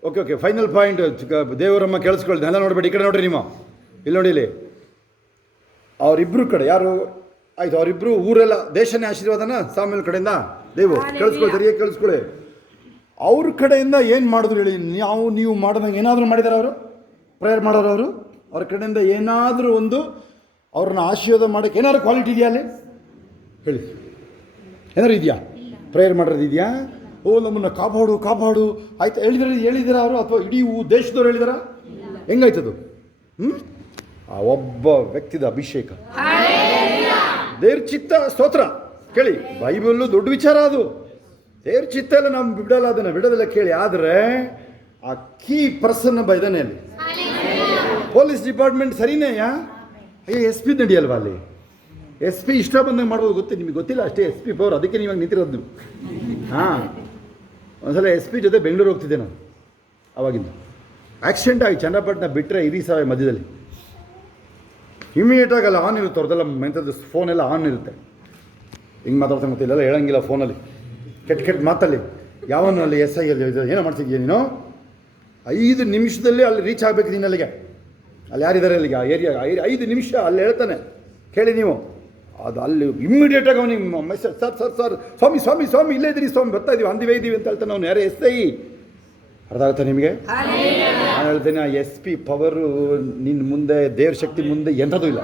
Okay final point. ದೇವರಮ್ಮ ಕೇಳಿಸ್ಕೊಳ್ತೀನಿ, ಎಲ್ಲ ನೋಡ್ಬೇಡಿ, ಈ ಕಡೆ ನೋಡ್ರಿ ನೀವು. ಇಲ್ಲಿ ನೋಡಿ, ಇಲ್ಲಿ ಅವರಿಬ್ಬರು ಕಡೆ ಯಾರು ಆಯಿತು, ಅವರಿಬ್ಬರು ಊರೆಲ್ಲ ದೇಶನೇ ಆಶೀರ್ವಾದನ ಸಾಮೇಲ್ ಕಡೆಯಿಂದ ದೇವು ಕೇಳಿಸ್ಕೊಳ್ಳಿ, ಸರಿಯಾಗಿ ಕೇಳಿಸ್ಕೊಳ್ಳಿ. ಅವ್ರ ಕಡೆಯಿಂದ ಏನು ಮಾಡಿದ್ರು ಹೇಳಿ? ನೀವು ಮಾಡಿದಂಗೆ ಏನಾದರೂ ಮಾಡಿದಾರೆ ಅವರು? ಪ್ರೇಯರ್ ಮಾಡೋರು ಅವರು? ಅವ್ರ ಕಡೆಯಿಂದ ಏನಾದರೂ ಒಂದು ಅವ್ರನ್ನ ಆಶೀರ್ವಾದ ಮಾಡೋಕ್ಕೆ ಏನಾದ್ರು ಕ್ವಾಲಿಟಿ ಇದೆಯಾ ಅಲ್ಲಿ ಹೇಳಿ? ಏನಾದ್ರು ಇದೆಯಾ? ಪ್ರೇಯರ್ ಮಾಡೋದು ಇದೆಯಾ? ಓ ನಮ್ಮನ್ನು ಕಾಪಾಡು ಆಯ್ತು ಹೇಳಿದಾರ ಅವರು? ಅಥವಾ ಇಡೀ ದೇಶದವ್ರು ಹೇಳಿದಾರ? ಹೆಂಗಾಯ್ತದು? ಆ ಒಬ್ಬ ವ್ಯಕ್ತಿದ ಅಭಿಷೇಕ, ದೇವ್ರ ಚಿತ್ತ. ಸ್ತೋತ್ರ ಕೇಳಿ, ಬೈಬಲ್ಲು ದೊಡ್ಡ ವಿಚಾರ ಅದು. ದೇವ್ರ ಚಿತ್ತ ಎಲ್ಲ ನಾವು ಬಿಡಲ್ಲ, ಅದನ್ನು ಬಿಡೋದೆಲ್ಲ ಕೇಳಿ. ಆದರೆ ಆ ಕೀ ಪರ್ಸನ್ ಬೈದಾನೆ ಅಲ್ಲಿ. ಪೊಲೀಸ್ ಡಿಪಾರ್ಟ್ಮೆಂಟ್ ಸರಿನೇ? ಅಯ್ಯೋ SP ನಡೆಯಲ್ವಾ ಅಲ್ಲಿ? SP ಇಷ್ಟ ಬಂದಂಗೆ ಮಾಡ್ಬೋದು, ನಿಮಗೆ ಗೊತ್ತಿಲ್ಲ ಅಷ್ಟೇ. SP ಪವರ್, ಅದಕ್ಕೆ ನೀವಾಗ ನಿಂತಿರೋದು ನೀವು. ಹಾಂ, ಒಂದ್ಸಲ SP ಜೊತೆ ಬೆಂಗಳೂರು ಹೋಗ್ತಿದ್ದೆ ನಾನು. ಅವಾಗಿಂದ ಆಕ್ಸಿಡೆಂಟ್ ಆಗಿ ಚನ್ನಪಟ್ಟಣ ಬಿಟ್ಟರೆ ಇರಿಸಾವೆ ಮಧ್ಯದಲ್ಲಿ ಇಮಿಡಿಯೇಟಾಗಿ ಅಲ್ಲಿ ಆನ್ ಇರುತ್ತೆ ಅವ್ರದ್ದೆಲ್ಲ. ಮೆಂಥದ್ದು ಫೋನೆಲ್ಲ ಆನ್ ಇರುತ್ತೆ. ಹಿಂಗೆ ಮಾತಾಡ್ತಾ ಗೊತ್ತಿಲ್ಲ, ಹೇಳಂಗಿಲ್ಲ ಫೋನಲ್ಲಿ, ಕೆಟ್ಟ ಮಾತಲ್ಲಿ. ಯಾವನು ಅಲ್ಲಿ SI ಅಲ್ಲಿ ಏನೋ ಮಾಡ್ತಿದ್ಯಾ ನೀನು? 5 ನಿಮಿಷದಲ್ಲಿ ಅಲ್ಲಿ ರೀಚ್ ಆಗಬೇಕು ನೀನು ಅಲ್ಲಿಗೆ. ಅಲ್ಲಿ ಯಾರಿದ್ದಾರೆ ಅಲ್ಲಿಗೆ, ಆ ಏರಿಯಾ 5 ನಿಮಿಷ ಅಲ್ಲಿ ಹೇಳ್ತಾನೆ, ಕೇಳಿ ನೀವು. ಅದು ಅಲ್ಲಿ ಇಮ್ಮಿಡಿಯೇಟಾಗಿ ಅವನಿಗೆ ಮೆಸೇಜ್, ಸರ್ ಸ್ವಾಮಿ ಇಲ್ಲೇ ಇದ್ದೀರಿ ಸ್ವಾಮಿ, ಬರ್ತಾ ಇದೀವಿ, ಅಂದಿವೇ ಇದ್ದೀವಿ ಅಂತ ಹೇಳ್ತಾನೆ ಅವನು. ಯಾರೇ SI. ಅರ್ಥ ಆಗುತ್ತಾ ನಿಮಗೆ? ನಾನು ಹೇಳ್ತೇನೆ, ಆ SP ಪವರು ನಿನ್ನ ಮುಂದೆ, ದೇವ್ರ ಶಕ್ತಿ ಮುಂದೆ ಎಂಥದ್ದು ಇಲ್ಲ.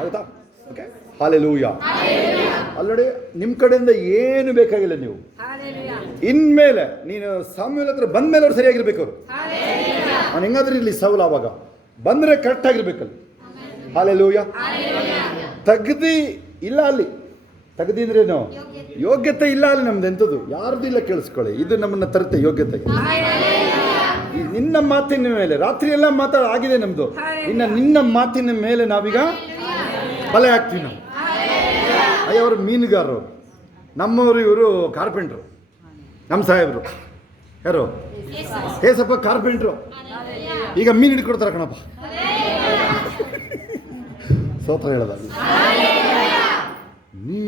ಆಗುತ್ತಾ? Okay, hallelujah. ಅಲ್ಲೋಡಿ, ನಿಮ್ಮ ಕಡೆಯಿಂದ ಏನು ಬೇಕಾಗಿಲ್ಲ. ನೀವು ಇನ್ಮೇಲೆ ನೀನು ಸಾಮುವೇಲ್ ಹತ್ರ ಬಂದಮೇಲೆ ಅವ್ರು ಸರಿಯಾಗಿರ್ಬೇಕು. ಅವರು ಅವ್ನು ಹೆಂಗಾದ್ರೂ ಇರಲಿ, ಸೌಲ್ ಆವಾಗ ಬಂದರೆ ಕರೆಕ್ಟಾಗಿರ್ಬೇಕಲ್ಲಿ. ಹಲ್ಲೆಲೂಯಾ. ತಗದಿ ಇಲ್ಲ ಅಲ್ಲಿ. ತಗದಿ ಅಂದ್ರೇನು? ಯೋಗ್ಯತೆ ಇಲ್ಲ ಅಲ್ಲಿ ನಮ್ದು. ಎಂಥದ್ದು ಯಾರ್ದು ಇಲ್ಲ, ಕೇಳಿಸ್ಕೊಳ್ಳಿ. ಇದು ನಮ್ಮನ್ನು ತರುತ್ತೆ ಯೋಗ್ಯತೆ. ನಿನ್ನ ಮಾತಿನ ಮೇಲೆ ರಾತ್ರಿ ಎಲ್ಲ ಆಗಿದೆ ನಮ್ಮದು. ಇನ್ನು ನಿನ್ನ ಮಾತಿನ ಮೇಲೆ ನಾವೀಗ ಬಲೆ ಹಾಕ್ತೀವಿ ನಾವು. ಅಯ್ಯ ಅವರು ಮೀನುಗಾರರು, ನಮ್ಮವರು ಇವರು ಕಾರ್ಪೆಂಟ್ರು. ನಮ್ಮ ಸಾಹೇಬರು ಯಾರು? ಏಸಪ್ಪ ಕಾರ್ಪೆಂಟ್ರು. ಈಗ ಮೀನು ಹಿಡ್ಕೊಡ್ತಾರೆ ಕಣಪ್ಪ. ಸ್ತೋತ್ರ ಹೇಳೋದಾಗಲಿ. ನೀ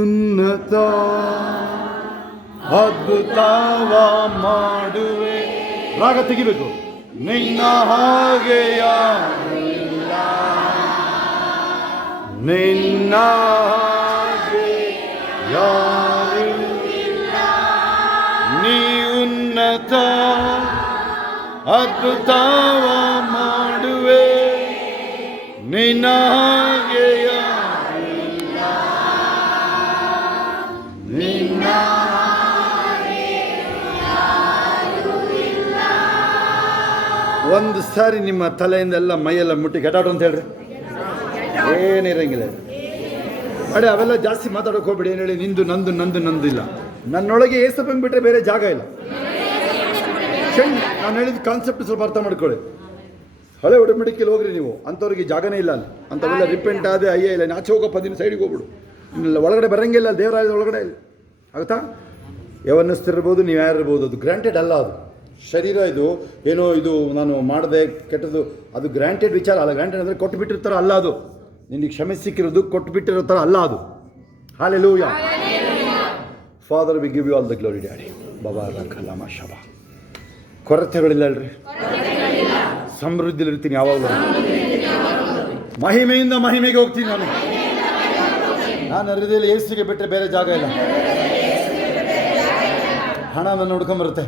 ಉನ್ನತ ಅದ್ಭುತವ ಮಾಡುವೆ. ರಾಗ ತೆಗಿಬೇಕು. ನಿನ್ನ ಹಾಗೆ ಯಾರಿಲ್ಲ, ನಿನ್ನ ಹಾಗೆ ಯಾರು ಇಲ್ಲ. ನೀ ಉನ್ನತ ಅದ್ಭುತವ ಮಾಡುವೆ, ನಿನ್ನ ಹಾಗೆ ಯಾರಿಲ್ಲ, ನಿನ್ನ ಒಂದು ಸಾರಿ ನಿಮ್ಮ ತಲೆಯಿಂದ ಎಲ್ಲ ಮೈಯೆಲ್ಲ ಮುಟ್ಟಿ ಗೆಟಾಡು ಅಂತ ಹೇಳ್ರಿ. ಏನಿರಂಗಿಲ್ಲ ಅಡೆ, ಅವೆಲ್ಲ ಜಾಸ್ತಿ ಮಾತಾಡೋಕೆ ಹೋಗ್ಬೇಡಿ. ಏನು ಹೇಳಿ, ನಿಂದು ನಂದು ನಂದು ನಂದು ಇಲ್ಲ. ನನ್ನೊಳಗೆ ಏಸಪ್ಪಂಗೆ ಬಿಟ್ಟರೆ ಬೇರೆ ಜಾಗ ಇಲ್ಲ. ನಾನು ಹೇಳಿದ ಕಾನ್ಸೆಪ್ಟ್ ಸ್ವಲ್ಪ ಅರ್ಥ ಮಾಡ್ಕೊಳ್ಳಿ. ಹಳೆ ಒಡಂಬಡಿಕೆಯಲ್ಲಿ ಹೋಗ್ರಿ ನೀವು, ಅಂಥವ್ರಿಗೆ ಜಾಗನೇ ಇಲ್ಲ ಅಲ್ಲಿ. ಅಂಥವೆಲ್ಲ ರಿಪೆಂಟ್ ಆದ ಅಯ್ಯೇ ಇಲ್ಲ, ಆಚೆ ಹೋಗಪ್ಪ, ದಿನ ಸೈಡಿಗೆ ಹೋಗ್ಬಿಡು, ಒಳಗಡೆ ಬರೋಂಗಿಲ್ಲ. ದೇವರಾಯದ ಒಳಗಡೆ ಇಲ್ಲ, ಆಗುತ್ತಾ? ಯವನ್ನಸ್ತಿರ್ಬೋದು, ನೀವು ಯಾರಿರ್ಬೋದು, ಅದು ಗ್ರಾಂಟೆಡ್ ಅಲ್ಲ. ಅದು ಶರೀರ, ಇದು ಏನೋ ಇದು ನಾನು ಮಾಡದೆ ಕೆಟ್ಟದ್ದು, ಅದು ಗ್ರಾಂಟೆಡ್ ವಿಚಾರ ಅಲ್ಲ. ಗ್ರಾಂಟೆಡ್ ಅಂದರೆ ಕೊಟ್ಟು ಬಿಟ್ಟಿರ್ತಾರ ಅಲ್ಲ. ಅದು ನಿನಗೆ ಕ್ಷಮೆ ಸಿಕ್ಕಿರೋದು ಕೊಟ್ಟು ಬಿಟ್ಟಿರೋ ಥರ ಅಲ್ಲ ಅದು. Hallelujah. Father, we give you all the glory daddy. ಬಾಬಾ ರಖಲಮ ಶಬ. ಕೊರತೆಗಳಿಲ್ಲ ಅಲ್ರಿ, ಸಮೃದ್ಧಿಲಿರ್ತೀನಿ ಯಾವಾಗಲೂ. ಮಹಿಮೆಯಿಂದ ಮಹಿಮೆಗೆ ಹೋಗ್ತೀನಿ ನಾನು. ನಾನು ಹೃದಯದಲ್ಲಿ ಯೇಸುವಿಗೆ ಬಿಟ್ಟರೆ ಬೇರೆ ಜಾಗ ಇಲ್ಲ. ಹಣ ನನ್ನ ಹುಡ್ಕೊಂಬರುತ್ತೆ,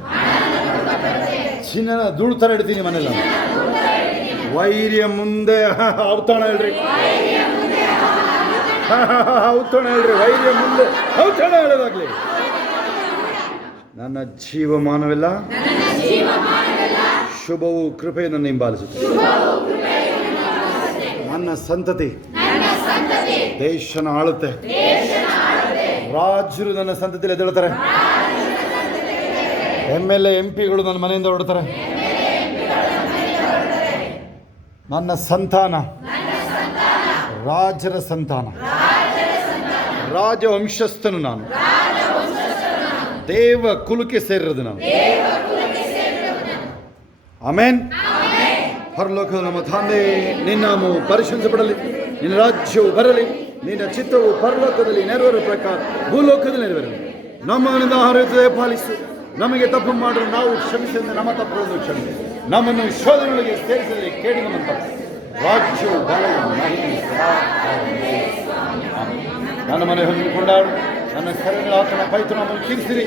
ಚಿನ್ನ ಧೂಳು ಥರ ಇಡ್ತೀನಿ ಮನೆಲ್ಲ. ವೈರ್ಯ ಮುಂದೆ ಔತಾಣ ಹೇಳ್ರಿ, ಔತಾಣ ಹೇಳ್ರಿ, ವೈರ್ಯ ಮುಂದೆ ಔತಾಣ ಹೇಳೋದಾಗ್ಲಿ. ನನ್ನ ಜೀವಮಾನವೆಲ್ಲ ಶುಭವು ಕೃಪೆ ನನ್ನ ಹಿಂಬಾಲಿಸುತ್ತೆ. ನನ್ನ ಸಂತತಿ ದೇಶನ ಆಳುತ್ತೆ. ರಾಜರು ನನ್ನ ಸಂತತಿಯಲ್ಲಿ ಎದ್ದೇಳ್ತಾರೆ. MLA MP ಗಳು ನನ್ನ ಮನೆಯಿಂದ ಹೊರಡ್ತಾರೆ. ನನ್ನ ಸಂತಾನ ರಾಜರ ಸಂತಾನ, ರಾಜವಂಶಸ್ಥನು ನಾನು, ದೇವ ಕುಲಕ್ಕೆ ಸೇರಿರೋದು ನಾನು. ಆಮೆನ್. ಪರಲೋಕದ ನಮ್ಮ ತಂದೆ, ನಿನ್ನ ನಾಮವು ಪರಿಶುದ್ಧಪಡಲಿ, ನಿನ್ನ ರಾಜ್ಯವು ಬರಲಿ, ನಿನ್ನ ಚಿತ್ತವು ಪರಲೋಕದಲ್ಲಿ ನೆರವೇರುವ ಪ್ರಕಾರ ಭೂಲೋಕದಲ್ಲಿ ನೆರವೇರಲಿ. ನಮ್ಮನಿಂದ ಆಹಾರ ಪಾಲಿಸು, ನಮಗೆ ತಪ್ಪು ಮಾಡಲು ನಾವು ಕ್ಷಮಿಸಿದ ನಮ್ಮ ತಪ್ಪುಗಳನ್ನು ಕ್ಷಮಿಸಿ, ನಮ್ಮನ್ನು ಶೋಧನೆಗಳಿಗೆ ಸೇರಿಸಿದರೆ ಕೇಳಿ ನಮ್ಮ ತಪ್ಪು. ರಾಜ್ಯವು ಬಲವು ಮಹಿಮೆ ಸದಾ. ನನ್ನ ಮನೆ ಹೊಂದಿನ ಕೊಂಡಾಡು, ನನ್ನ ಕರೆಗಳ ಆತನ ಪೈತು ನಮ್ಮನ್ನು ಕೀರಿಸಿರಿ.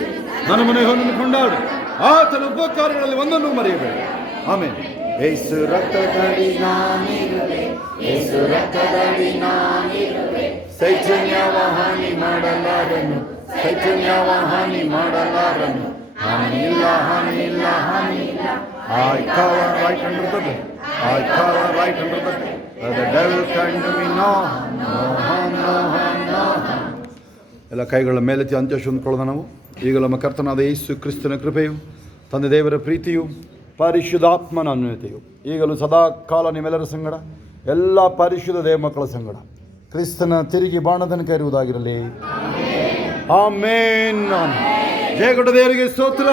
ನನ್ನ ಮನೆ ಹೊಂದಿನ ಕೊಂಡಾಡು, ಆತನ ಉಪಕಾರಗಳಲ್ಲಿ ಒಂದನ್ನು ಮರೆಯಬೇಡಿ. ಆಮೇಲೆ ಯೇಸು ರಕ್ತದಲ್ಲಿ ನಾನಿರುವೆ, ಯೇಸು ರಕ್ತದಲ್ಲಿ ನಾನಿರುವೆ, ಚೈತನ್ಯವ ಹಾನಿ ಮಾಡಲಾರನು, ಚೈತನ್ಯವ ಹಾನಿ ಮಾಡಲಾರನು. ಹಾನಿ ಇಲ್ಲ, ಹಾನಿ ಇಲ್ಲ, ಹಾನಿ ಇಲ್ಲ. I cover right under the bed, I cover right under the bed. The devil can do me no harm, no harm, no harm, no harm. ಎಲ್ಲ ಕೈಗಳ ಮೇಲೆತ್ತಿ ಅಂತ್ಯಶು ಅಂದ್ಕೊಳ್ಳೋಣ ನಾವು. ಈಗ ನಮ್ಮ ಕರ್ತನಾದ ಯೇಸು ಕ್ರಿಸ್ತನ ಕೃಪೆಯು, ತಂದೆ ದೇವರ ಪ್ರೀತಿಯು, ಪರಿಶುದ್ಧಾತ್ಮನ ಅನ್ಯೋನ್ಯತೆಯು ಈಗಲೂ ಸದಾ ಕಾಲ ನಿಮ್ಮೆಲ್ಲರ ಸಂಗಡ, ಎಲ್ಲ ಪರಿಶುದ್ಧ ದೇವ ಮಕ್ಕಳ ಸಂಗಡ ಕ್ರಿಸ್ತನ ತಿರುಗಿ ಬಾಣದನಕ ಇರುವುದಾಗಿರಲಿ. ಆಮೇನ್. ಜಯಗೊಡ್ಡ ದೇವರಿಗೆ ಸ್ತೋತ್ರ.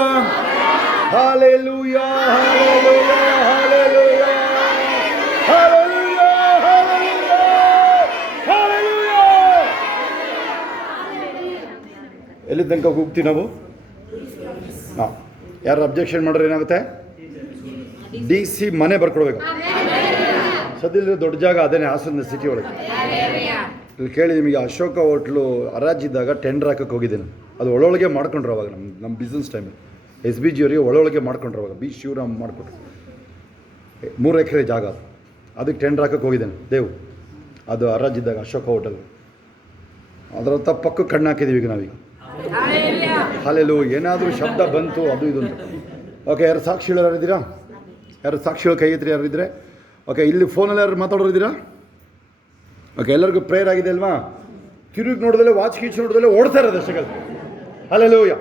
Hallelujah, hallelujah, hallelujah, hallelujah, hallelujah, hallelujah. ಎಲ್ಲಿ ತನಕ ಹೋಗ್ತೀವಿ ನಾವು? ಹಾಂ, ಯಾರು ಅಬ್ಜೆಕ್ಷನ್ ಮಾಡ್ರೆ ಏನಾಗುತ್ತೆ? DC ಮನೆ ಬರ್ಕೊಡ್ಬೇಕು. ಸದ್ಯಲ್ಲಿರೋ ದೊಡ್ಡ ಜಾಗ ಅದೇನೆ, ಹಾಸನ ಸಿಟಿ ಒಳಗೆ. ಇಲ್ಲಿ ಕೇಳಿ, ನಿಮಗೆ ಅಶೋಕ ಹೋಟ್ಲು ಹರಾಜಿದ್ದಾಗ ಟೆಂಡರ್ ಹಾಕಕ್ಕೆ ಹೋಗಿದ್ದೇನೆ. ಅದು ಒಳೊಳಗೆ ಮಾಡ್ಕೊಂಡ್ರು ಅವಾಗ. ನಮ್ಮ ಬಿಸ್ನೆಸ್ ಟೈಮಲ್ಲಿ SBG ಅವರಿಗೆ ಒಳೊಳಗೆ ಮಾಡ್ಕೊಂಡ್ರು ಅವಾಗ. B ಶಿವರಾಮ್ ಮಾಡಿಕೊಟ್ರು. 3 ಎಕರೆ ಜಾಗ ಅದು. ಅದಕ್ಕೆ ಟೆಂಡರ್ ಹಾಕಕ್ಕೆ ಹೋಗಿದ್ದೇನೆ ದೇವು. ಅದು ಹರಾಜಿದ್ದಾಗ ಅಶೋಕ ಹೋಟೆಲ್. ಅದರ ಪಕ್ಕಕ್ಕೆ ಕಣ್ಣು ಹಾಕಿದ್ದೀವಿ ಈಗ ನಾವೀಗ. ಹಾಲೆಲ್ಲೂ ಏನಾದರೂ ಶಬ್ದ ಬಂತು ಅದು ಇದು ಅಂತ. ಓಕೆ, ಯಾರು ಸಾಕ್ಷಿಗಳು ಯಾರಿದ್ದೀರಾ? ಯಾರು ಸಾಕ್ಷಿಗಳು ಕೈ ಎತ್ತಿರಿ ಯಾರು ಇದ್ದರೆ? ಓಕೆ, ಇಲ್ಲಿ ಫೋನಲ್ಲಿ ಯಾರು ಮಾತಾಡೋರಿದ್ದೀರಾ? ಓಕೆ, ಎಲ್ಲರಿಗೂ ಪ್ರೇಯರ್ ಆಗಿದೆ ಅಲ್ವಾ? ಕಿರುಗಿ ನೋಡಿದಲ್ಲೇ, ವಾಚ್ ಕೀಚ್ ನೋಡಿದಲ್ಲೇ ಓಡ್ತಾ ಇರೋದು ಅಷ್ಟೇ. ಹಾಲೆಲ್ಲೂಯಾ.